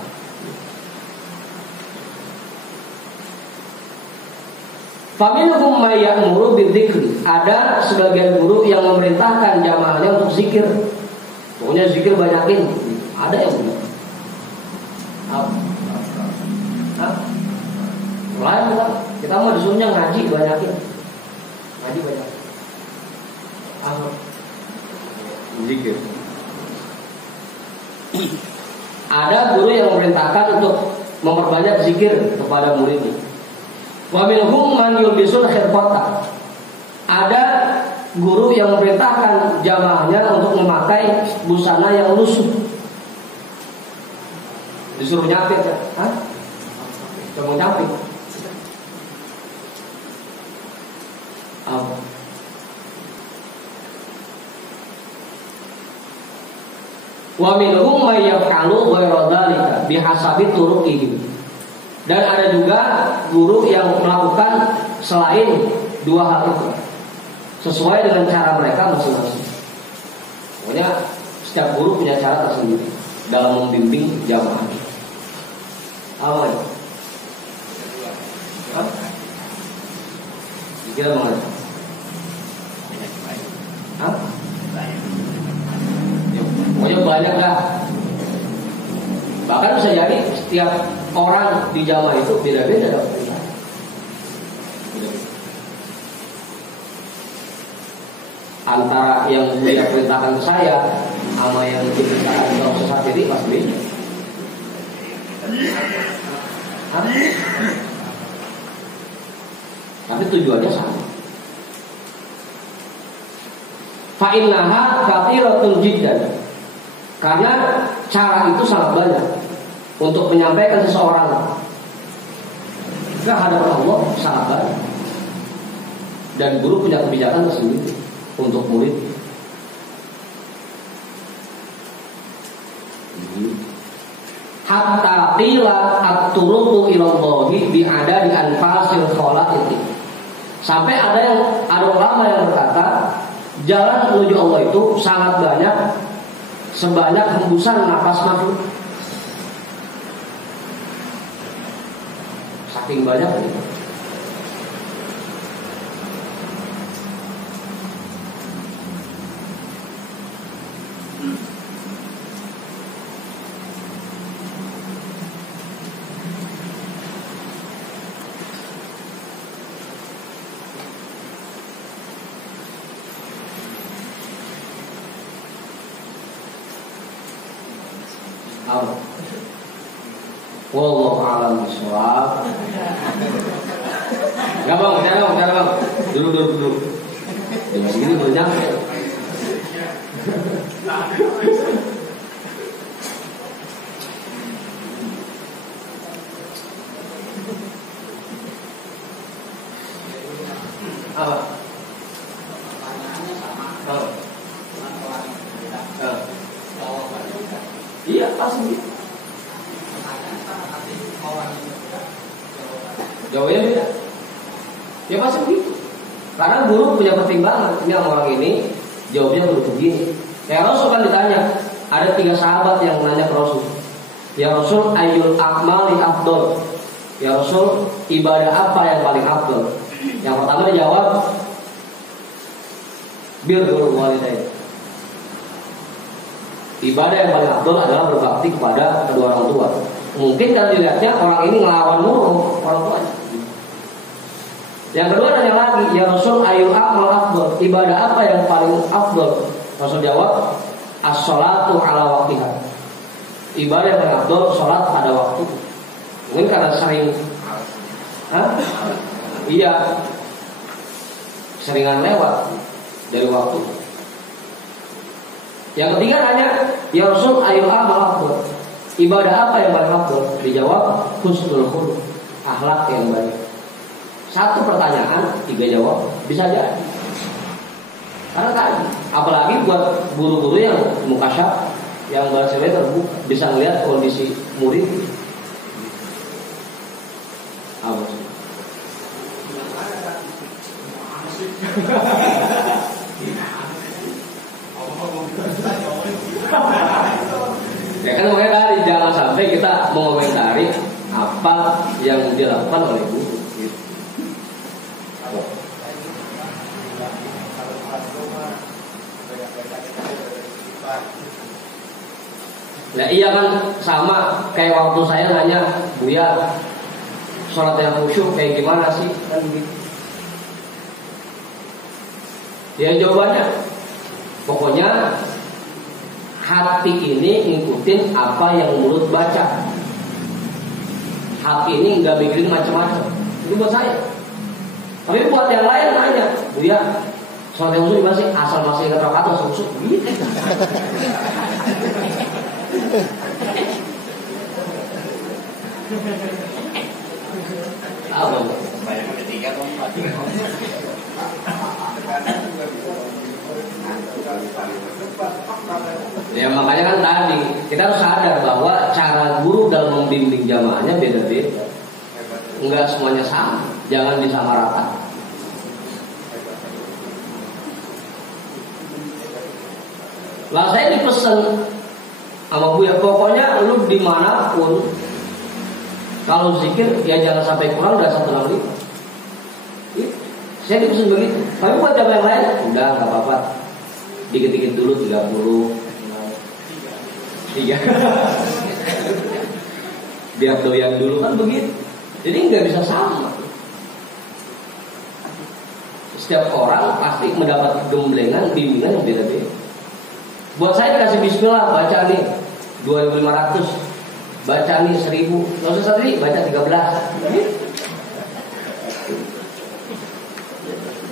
Faminhum may ya'muru bidzikri. Ada sebagian guru yang memerintahkan jamaahnya untuk zikir. Pokoknya zikir banyakin. Ada yang benar. Mulai bukan. Kita mau disuruhnya ngaji banyakin. Ngaji banyak. Zikir. Ada guru yang memerintahkan untuk memperbanyak zikir kepada muridnya. Wa minhum man yulbisul khirqata. Ada guru yang memerintahkan jamaahnya untuk memakai busana yang lusuh. Disuruh nyapit ya? Hah? Coba nyapit. Apa? Wa minhum may yaf'alu ghayra dzalika bihasabi turuqihim. Dan ada juga guru yang melakukan selain dua hal itu sesuai dengan cara mereka masing-masing. Pokoknya setiap guru punya cara tersendiri dalam membimbing jamaah. Apa itu? Kira mana? Pokoknya banyak dah. Bahkan bisa jadi setiap orang di jamaah itu beda-beda dapat perintah. Antara yang dia perintahkan ke saya sama yang diperintahkan ke Ustaz sendiri pasti beda. Tapi tujuannya sama. Fa innaha katsiratun jiddan. Karena cara itu sangat banyak untuk menyampaikan seseorang ke hadapan Allah sangat banyak. Dan guru punya kebijakan tersendiri untuk murid. Hatta qila at-turuqu ila Allahi bi'adadi anfasil khalaqi. Sampai ada ulama yang berkata, jalan menuju Allah itu sangat banyak, sebanyak hembusan napas makhluk. Saking banyak itu. Wallahu a'lam bishawab. Ya bang, bicara bang. Duduk. Jam segini belum nyampe. Apa? Iya pasti. Jawabnya beda. Ya pasti begitu. Karena guru punya pertimbangan. Ini orang ini jawabnya baru begini. Ya Rasul kan ditanya. Ada 3 sahabat yang nanya ke Rasul. Ya Rasul, ayyul a'mali afdol. Ya Rasul, ibadah apa yang paling afdol? Yang pertama dia jawab, birrul walidain. Ibadah yang paling afdol adalah berbakti kepada kedua orang tua. Mungkin kalau dilihatnya orang ini ngelawan mulu orang tuanya. Yang kedua nanya lagi, ya Rasul, ayyul a'mal afdol. Ibadah apa yang paling afdol? Rasul jawab, as-sholatu ala waqtiha. Ibadah yang paling afdol sholat pada waktu. Mungkin karena sering, iya, seringan lewat dari waktu. Yang ketiga nanya, ya Rasul, ayyul a'mal afdol. Ibadah apa yang paling afdol? Dijawab, husnul khuluq, akhlak yang baik. Satu pertanyaan, 3 jawab, bisa jadi. Karena tadi, apalagi buat guru-guru yang mukasyaf, Yang bahasanya terbuka, bisa ngeliat kondisi murid. Apa sih? Ya kan makanya tadi jangan sampai kita mengomentari apa yang dilakukan oleh guru. Gitu. Nah iya kan sama kayak waktu saya nanya Buya sholat yang khusyuk kayak gimana sih kan gitu. Ya jawabannya pokoknya hati ini ngikutin apa yang mulut baca. Hati ini nggak mikirin macam-macam. Itu buat saya. Tapi buat yang lain nanya Buya sholat yang khusyuk gimana sih? Asal masih ingat rakaat langsung khusyuk gitu. Ya makanya kan tadi kita harus sadar bahwa cara guru dalam membimbing jamaahnya beda-beda. Enggak semuanya sama. Jangan disamaratakan. Lah saya dipesan sama Buya pokoknya lu dimanapun kalau zikir ya jangan sampai kurang dari 165. Saya dipesan begitu. Tapi buat yang lain udah nggak apa-apa. Dikit-dikit dulu 30. 3. Biar doyan dulu kan begitu. Jadi nggak bisa sama. Setiap orang pasti mendapat gemblengan bimbingan yang beda-beda. Buat saya kasih bismillah baca nih 2.500, baca nih 1.000, nggak usah sendiri baca 13.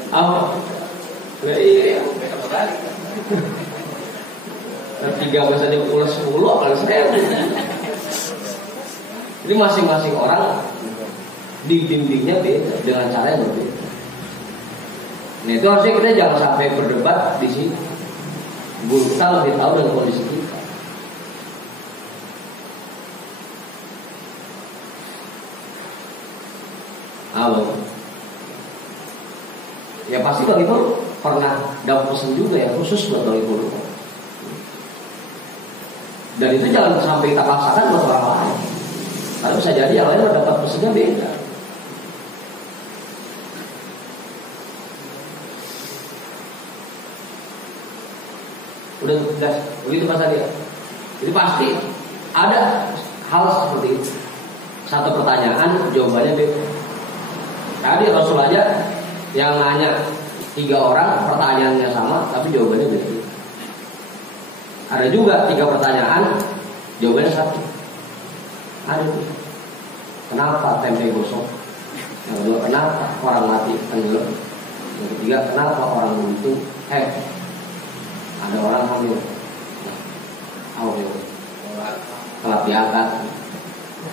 Apa? Iya. 13 aja pulas 10 kalau saya. Jadi masing-masing orang dibimbingnya beda dengan cara yang berbeda. Nah itu harusnya kita jangan sampai berdebat di sini. Guru kita lebih tahu dengan kondisi kita. Halo. Ya pasti Bang Ibu pernah dapat pesan juga ya khusus buat Bang Ibu. Dan itu jangan sampai kita paksakan buat orang lain. Karena bisa jadi yang lain dapat pesannya beda. Udah begitu Mas Adi. Jadi pasti ada hal seperti itu. Satu pertanyaan jawabannya beda. Tadi Rasul aja yang nanya 3 orang pertanyaannya sama tapi jawabannya beda. Ada juga 3 pertanyaan jawabannya satu. Ada. Kenapa tempe gosong? Yang kedua kenapa orang mati tenggelam? Yang ketiga kenapa orang buntung? Ada orang hamil. Telat diangkat.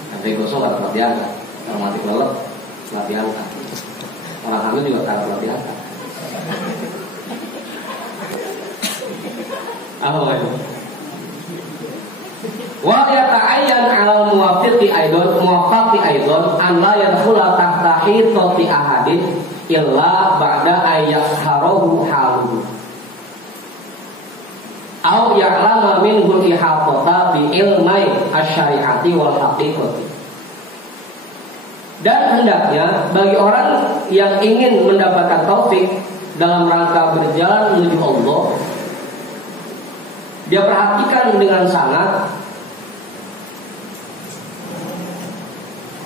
Tempe gosong gak telat diangkat. Orang mati kelelep telat diangkat. Orang hamil juga tak telat diangkat. Apa itu? Wa yata'ayyan 'alal muwaffiqi aidon an la yadkhula tahta hitati ahadin illa ba'da ayyaharahu haluhu aw ya'lama minhu ihatata bi ilmi asy-syari'ati wal haqiqati. Dan hendaknya bagi orang yang ingin mendapatkan taufik dalam rangka berjalan menuju Allah, dia perhatikan dengan sangat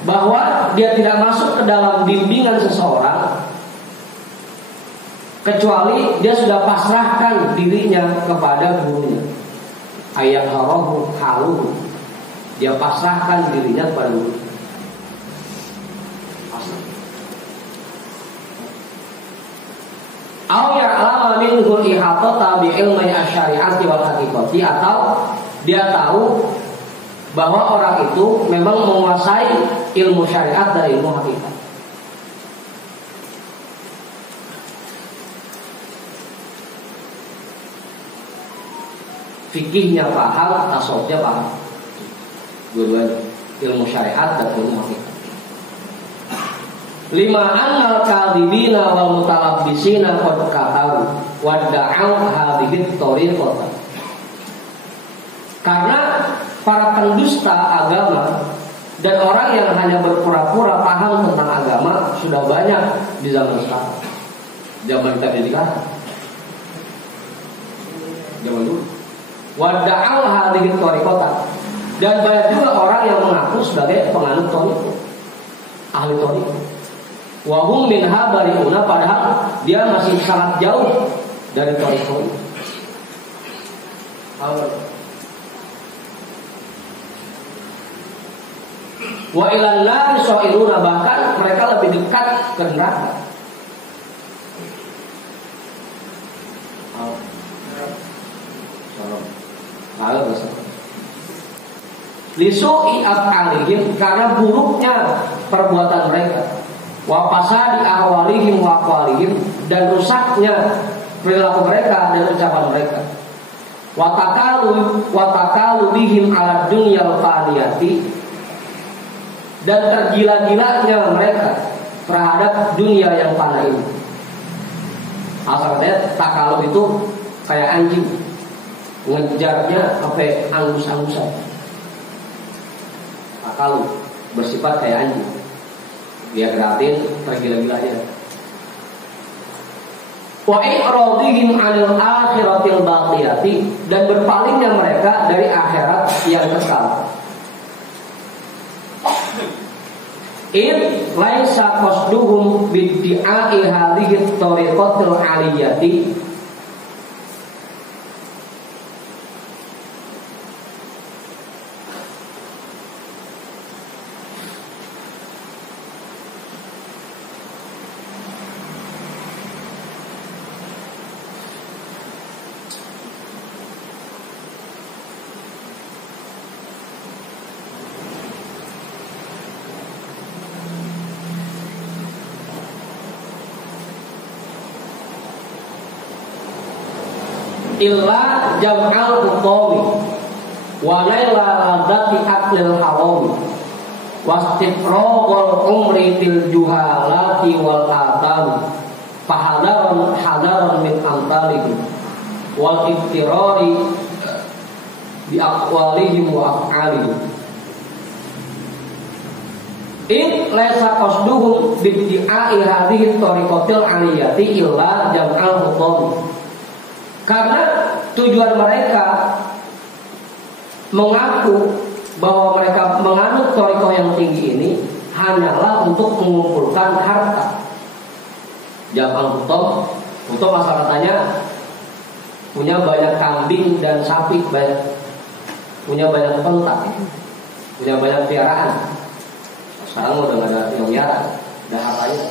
bahwa dia tidak masuk ke dalam bimbingan seseorang kecuali dia sudah pasrahkan dirinya kepada gurunya. Ayat harahu haluhu, dia pasrahkan dirinya kepada guru. Au ya'lamu minhu ihatata bi ilmi asy-syari'ati wal haqiqati, atau dia tahu bahwa orang itu memang menguasai ilmu syariat dan ilmu hakikat. fikihnya paham, tasawufnya paham. Dua-duanya, ilmu syariat dan ilmu hakikat. 5 annal kadhibina wal mutalabbisina qad kataru wa da'u hadhihi thariqah. Karena para pendusta agama dan orang yang hanya berpura-pura paham tentang agama sudah banyak di zaman sekarang. Zaman kita pendidikan, zaman dulu. Wada'al hadhihi thariqah. Dan banyak juga orang yang mengaku sebagai penganut thariqah, ahli thariqah. Wa hum minha bari'una, padahal dia masih sangat jauh dari thariqah. Wa ilan nari so'iruna, bahkan mereka lebih dekat ke neraka. Lisu'i af'alihim, karena buruknya perbuatan mereka. Wa fasadi ahwalihim wa aqwalihim, dan rusaknya perilaku mereka dan ucapan mereka. Wa takalu bihim ala dunyal faniyati, dan tergila-gilanya mereka terhadap dunia yang fana ini. Asal katanya takalub itu kayak anjing, ngejarnya sampai angus-angusan. Takalub bersifat kayak anjing, dia geratin tergila-gilanya. Wa i'radihim 'anil akhiratil baqiyati, dan berpalingnya mereka dari akhirat yang kekal. In laisa qasduhum biddi'ai hadhihi thariqatil 'aliyati, illa jam'al hutami wa naila ladati aklil harami wastifrogol umri fil juhalati wal atami hadaron min amtalihim wal iftirari bi aqwalihim wa af'alihim. In laisa qasduhum biddi'ai hadhihi thariqatil 'aliyati illa jam'al hutami, karena tujuan mereka mengaku bahwa mereka menganut thariqah yang tinggi ini hanyalah untuk mengumpulkan harta. Jamal hutom asal katanya punya banyak kambing dan sapi, punya banyak pentak, punya banyak piaraan. Sekarang udah gak ada yang piara, udah hartanya.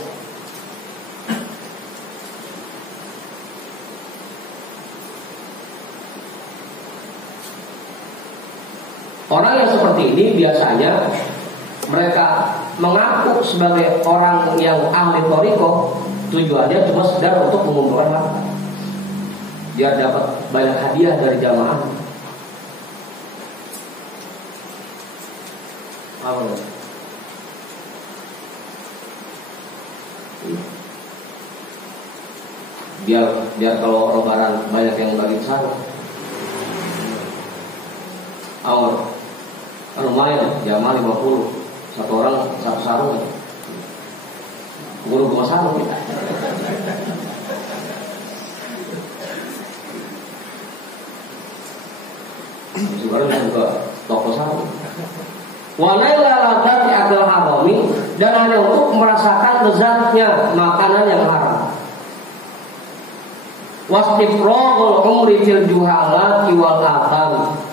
Orang yang seperti ini biasanya mereka mengaku sebagai orang yang ahli thariqah, tujuannya cuma sekedar untuk mengumpulkan harta, biar dapat banyak hadiah dari jamaah. Biar kalau lebaran banyak yang bagi sarung. Lumayan, jamaah 50, satu orang satu sarung. Guru gua sarung kita. Baru juga toko sarung. Walaila ladati akal harami, dan hanya untuk merasakan lezatnya makanan yang haram. Wastifrogul umri fil juhalati wal atami,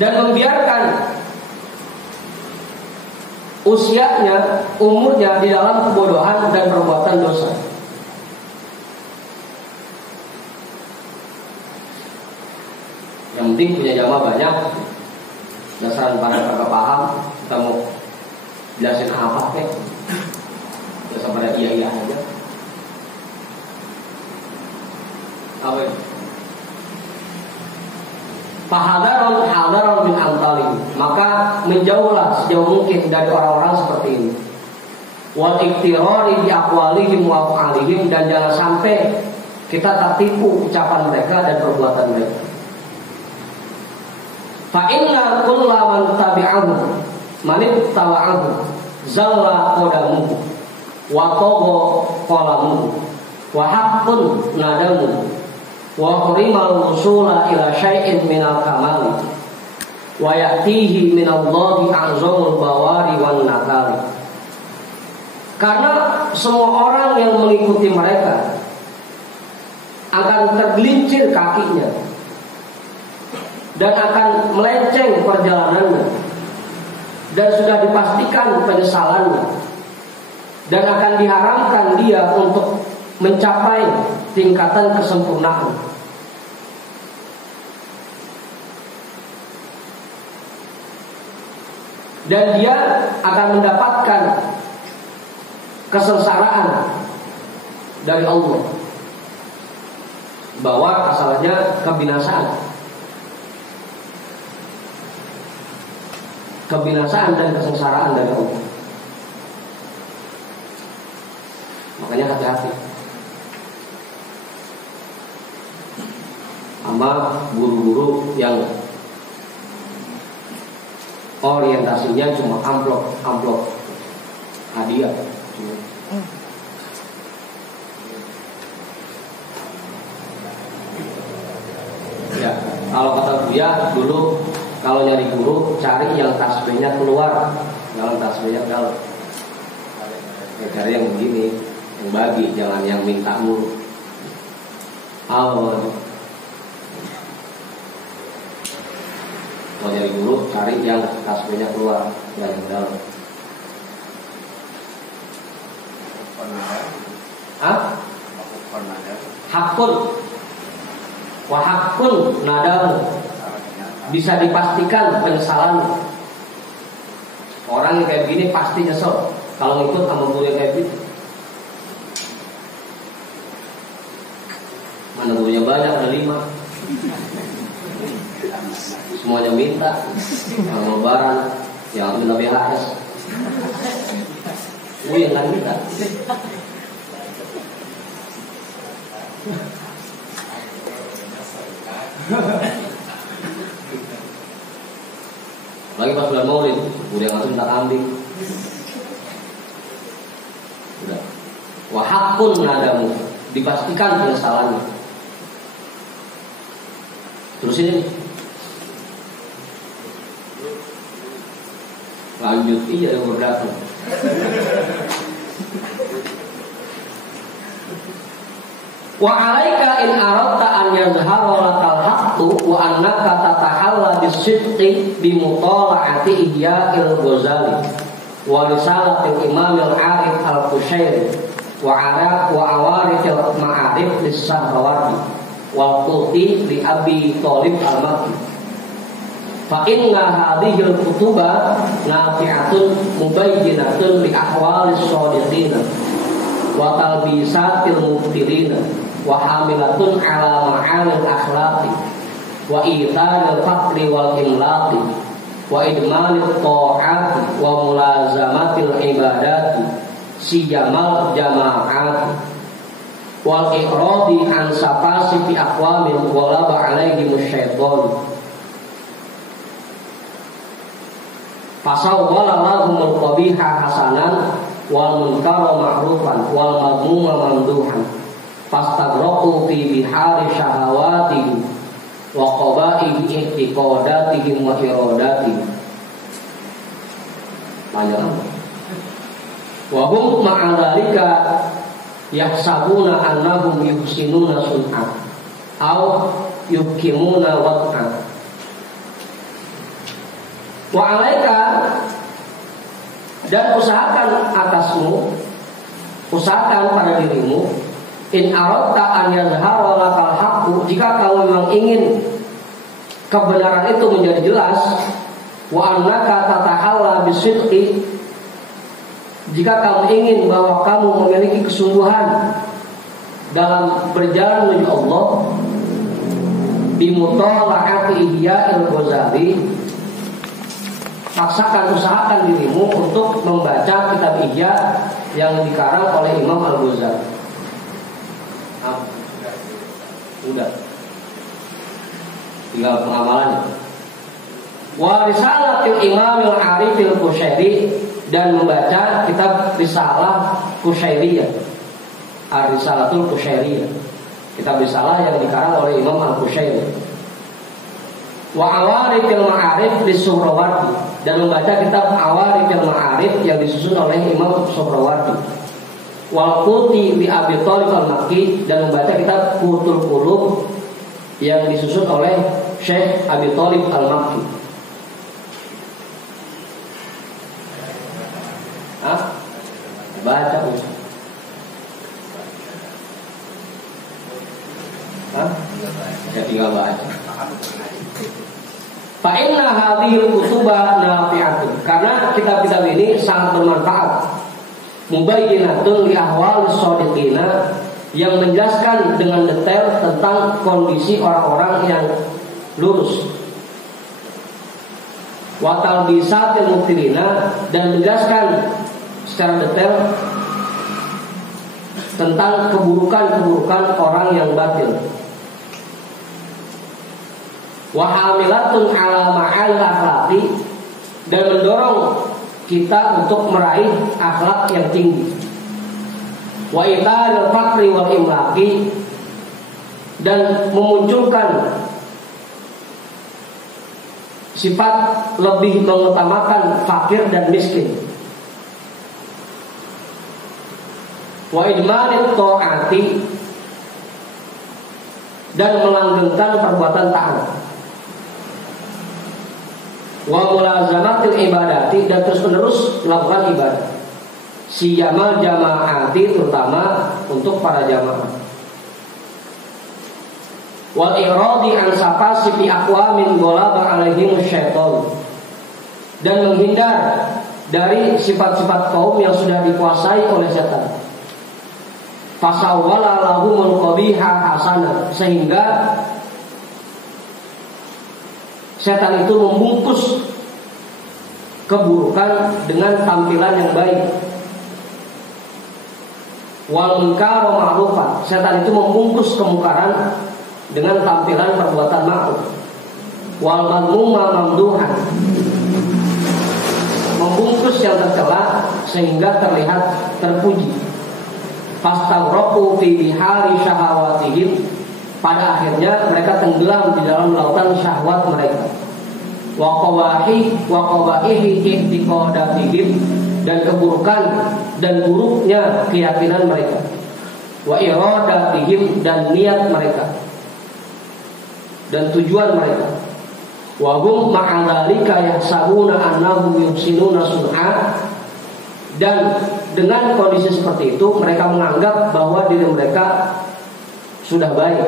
dan membiarkan usianya, umurnya di dalam kebodohan dan perbuatan dosa. Yang penting punya jamaah banyak, dasar pada kagak paham, kita mau jelasin apa kek, kepada iya aja. Apa itu? Hadaron min amtalihim, maka menjauhlah sejauh mungkin dari orang-orang seperti ini. Wal iktirari bi aqwalihim wa af'alihim, dan jangan sampai kita tertipu ucapan mereka dan perbuatan mereka. Fa inna kullaman tabi'ahu manit tawa'ahu zalla qadamuhu wa tagha qalamuhu wa haqqun nadamu wa hurimal wusula ila syai'in minal kamali wa ya'tihi minallahi a'zamul bawari wan nakali. Karena semua orang yang mengikuti mereka akan tergelincir kakinya dan akan melenceng perjalanannya, dan sudah dipastikan penyesalannya, dan akan diharamkan dia untuk mencapai tingkatan kesempurnaan. Dan dia akan mendapatkan kesengsaraan dari Allah, bahwa asalnya kebinasaan dan kesengsaraan dari Allah. Makanya hati-hati sama guru-guru yang orientasinya cuma amplop hadiah. Ya, kalau kata Buya dulu, kalau nyari guru cari yang tasbihnya keluar, jangan tasbihnya dalam. Ya, cari yang begini, yang bagi, jangan yang minta mulu. Kalau nyari guru cari yang tasbihnya keluar, jangan yang dalam. Hakun wahakun nadamu, bisa dipastikan penyesalan. Orang yang kayak gini pasti nyesel kalau ngikut sama guru yang kayak gitu. Mana gurunya banyak, ada 5, semuanya minta. Kalau lebaran yang minta BHS, yang nggak minta. Lagi pas bulan Maulid, udah ngasih minta kambing. Udah. Wahakun nadamu, dipastikan penyesalannya. Terus ini lanjut, iya yang berdatang. Wa 'alaika in aradta an yazhara lakal haqqu wa annaka tatahalla bis-sidqi bi mutala'ati Ihya'il Ghazali wa risalatil Imam al-'Arif al-Qushairi wa awarithil ma'arif lis-Sahrawardi wal Quti li Abi Thalib al-Makki. Fa inna hadhil kutuba nafi'atun mubayyinatun li ahwalis shadiqina wa talbisatil mubtilina wa hamilatun ala ma'anil akhlaqi wa itharil faqri wal imlaqi wa idmanil ta'ati wa mulazamatil ibadati sijamal jama'ati wal iqradi an safasi fi aqwamin walaba alaihi musyaitan fasawwala lahumul qabiha hasanan wal munkara ma'rufan wal madmuma mamduhan fastagraqu fi bihari syahawatihim wa qaba'i i'tiqadatihim wa iradatihim. Panjang. Wa hum ma'a dzalika yahsabuna annahum yuhsinuna sun'an aw yuqimuna wad'an. Wa 'alaika, dan usahakan atasmu, usahakan pada dirimu, in aradta an yazhara lakal haqqu, jika kamu memang ingin kebenaran itu menjadi jelas, wa annaka tatahalla bisidqi, jika kamu ingin bahwa kamu memiliki kesungguhan dalam berjalan menuju Allah, bimutola'ati Ihya'il Ghazali, usahakan dirimu untuk membaca kitab Ihya yang dikarang oleh Imam Al-Ghazali. Udah, tinggal pengamalannya. Wa risalatil Imamil Arifil Qushairi, dan membaca kitab Risalah Qushairiyah, Ar-Risalatul Qushairiyah, kitab risalah yang dikarang oleh Imam Al-Qushairi. Wa Awarithil Ma'arif Lis-Suhrawardi, dan membaca kitab Awarithil Ma'arif yang disusun oleh Imam Suhrawardi. Wal Quti li Abi Thalib Al-Makki, dan membaca kitab Qutul Qulub yang disusun oleh Syekh Abi Thalib Al-Makki. Baca Ustaz. Ya tinggal baca. Fa inna hadhil kutuba nafi'atun, karena kitab-kitab ini sangat bermanfaat. Mubayyinatun li ahwalis shodiqina, yang menjelaskan dengan detail tentang kondisi orang-orang yang lurus. Wa talbisatil mubtilina, dan menjelaskan secara detail tentang keburukan-keburukan orang yang batil. Wa hamilatun ala ma'al akhlaqi, dan mendorong kita untuk meraih akhlak yang tinggi. Wa itaril fakri wal imlaqi, dan memunculkan sifat lebih mengutamakan fakir dan miskin. Wa idmanit ta'ati, dan melanggengkan perbuatan taat. Wa mulazamatil ibadati, dan terus-menerus melakukan ibadah. Siyamal jamaati, terutama untuk para jamaah. Wal iradi an safasi bi aqwamin ghalaba alaihim syaitan, dan menghindar dari sifat-sifat kaum yang sudah dikuasai oleh setan. Fasawwala lahumul qabiha hasanah, sehingga setan itu membungkus keburukan dengan tampilan yang baik. Wal munkar ma'rufan, setan itu membungkus kemungkaran dengan tampilan perbuatan ma'ruf. Wal madmuma mamduhan, membungkus yang tercela sehingga terlihat terpuji. Fastaghraku fi bihari syahawatihim, pada akhirnya mereka tenggelam di dalam lautan syahwat mereka. Wa qabaihi i'tiqadatihim, dan keburukan dan buruknya keyakinan mereka. Wa iradatihim, dan niat mereka dan tujuan mereka. Wa hum ma'adzalika yahsabuna annahum yuhsinuna sun'a, dan dengan kondisi seperti itu mereka menganggap bahwa diri mereka sudah baik.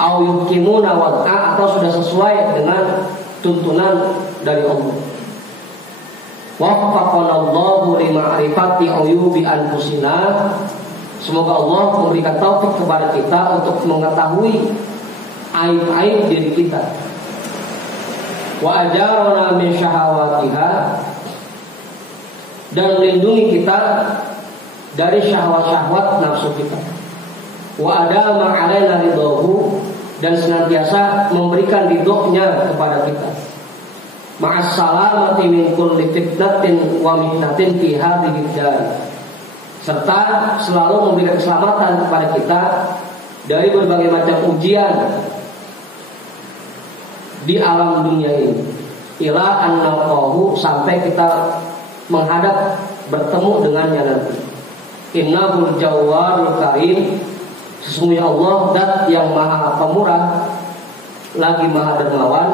Au yuqimuna wad'a, atau sudah sesuai dengan tuntunan dari Allah. Waffaqanallahu lima'rifati uyubi anfusina, semoga Allah memberikan taufik kepada kita untuk mengetahui aib-aib diri kita. Wa ajarona min syahawatiha, dan melindungi kita dari syahwat-syahwat nafsu kita. Wa adama alaina ridhahu, dan senantiasa memberikan ridhonya kepada kita. Ma'as salamati min kulli fitnatin wa mihnatin fi hadhihi dar, serta selalu memberikan keselamatan kepada kita dari berbagai macam ujian di alam dunia ini. Ila an nalqahu, sampai kita menghadap bertemu dengannya nanti. Innahul Jawwarul Karim, sesungguhnya Allah zat yang maha pemurah lagi maha dermawan.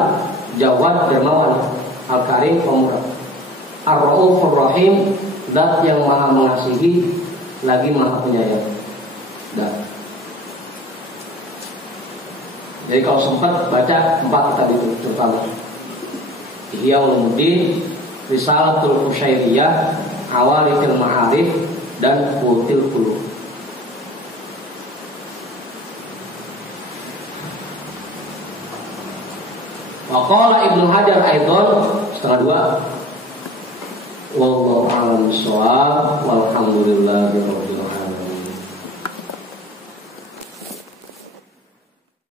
Jawad dermawan, Al-Karim pemurah. Ar-Raufur Rahim, zat yang maha mengasihi lagi maha penyayang. Jadi kalau sempat baca 4 kitab itu, terutama Ihya Ulumuddin, Risalatul Qushairiyah, Awalikil Ma'arif dan Qutil Qulub. Waqala Ibnu Hajar aidan setengah dua. Wallahu a'lam bishawab. Walhamdulillahirabbil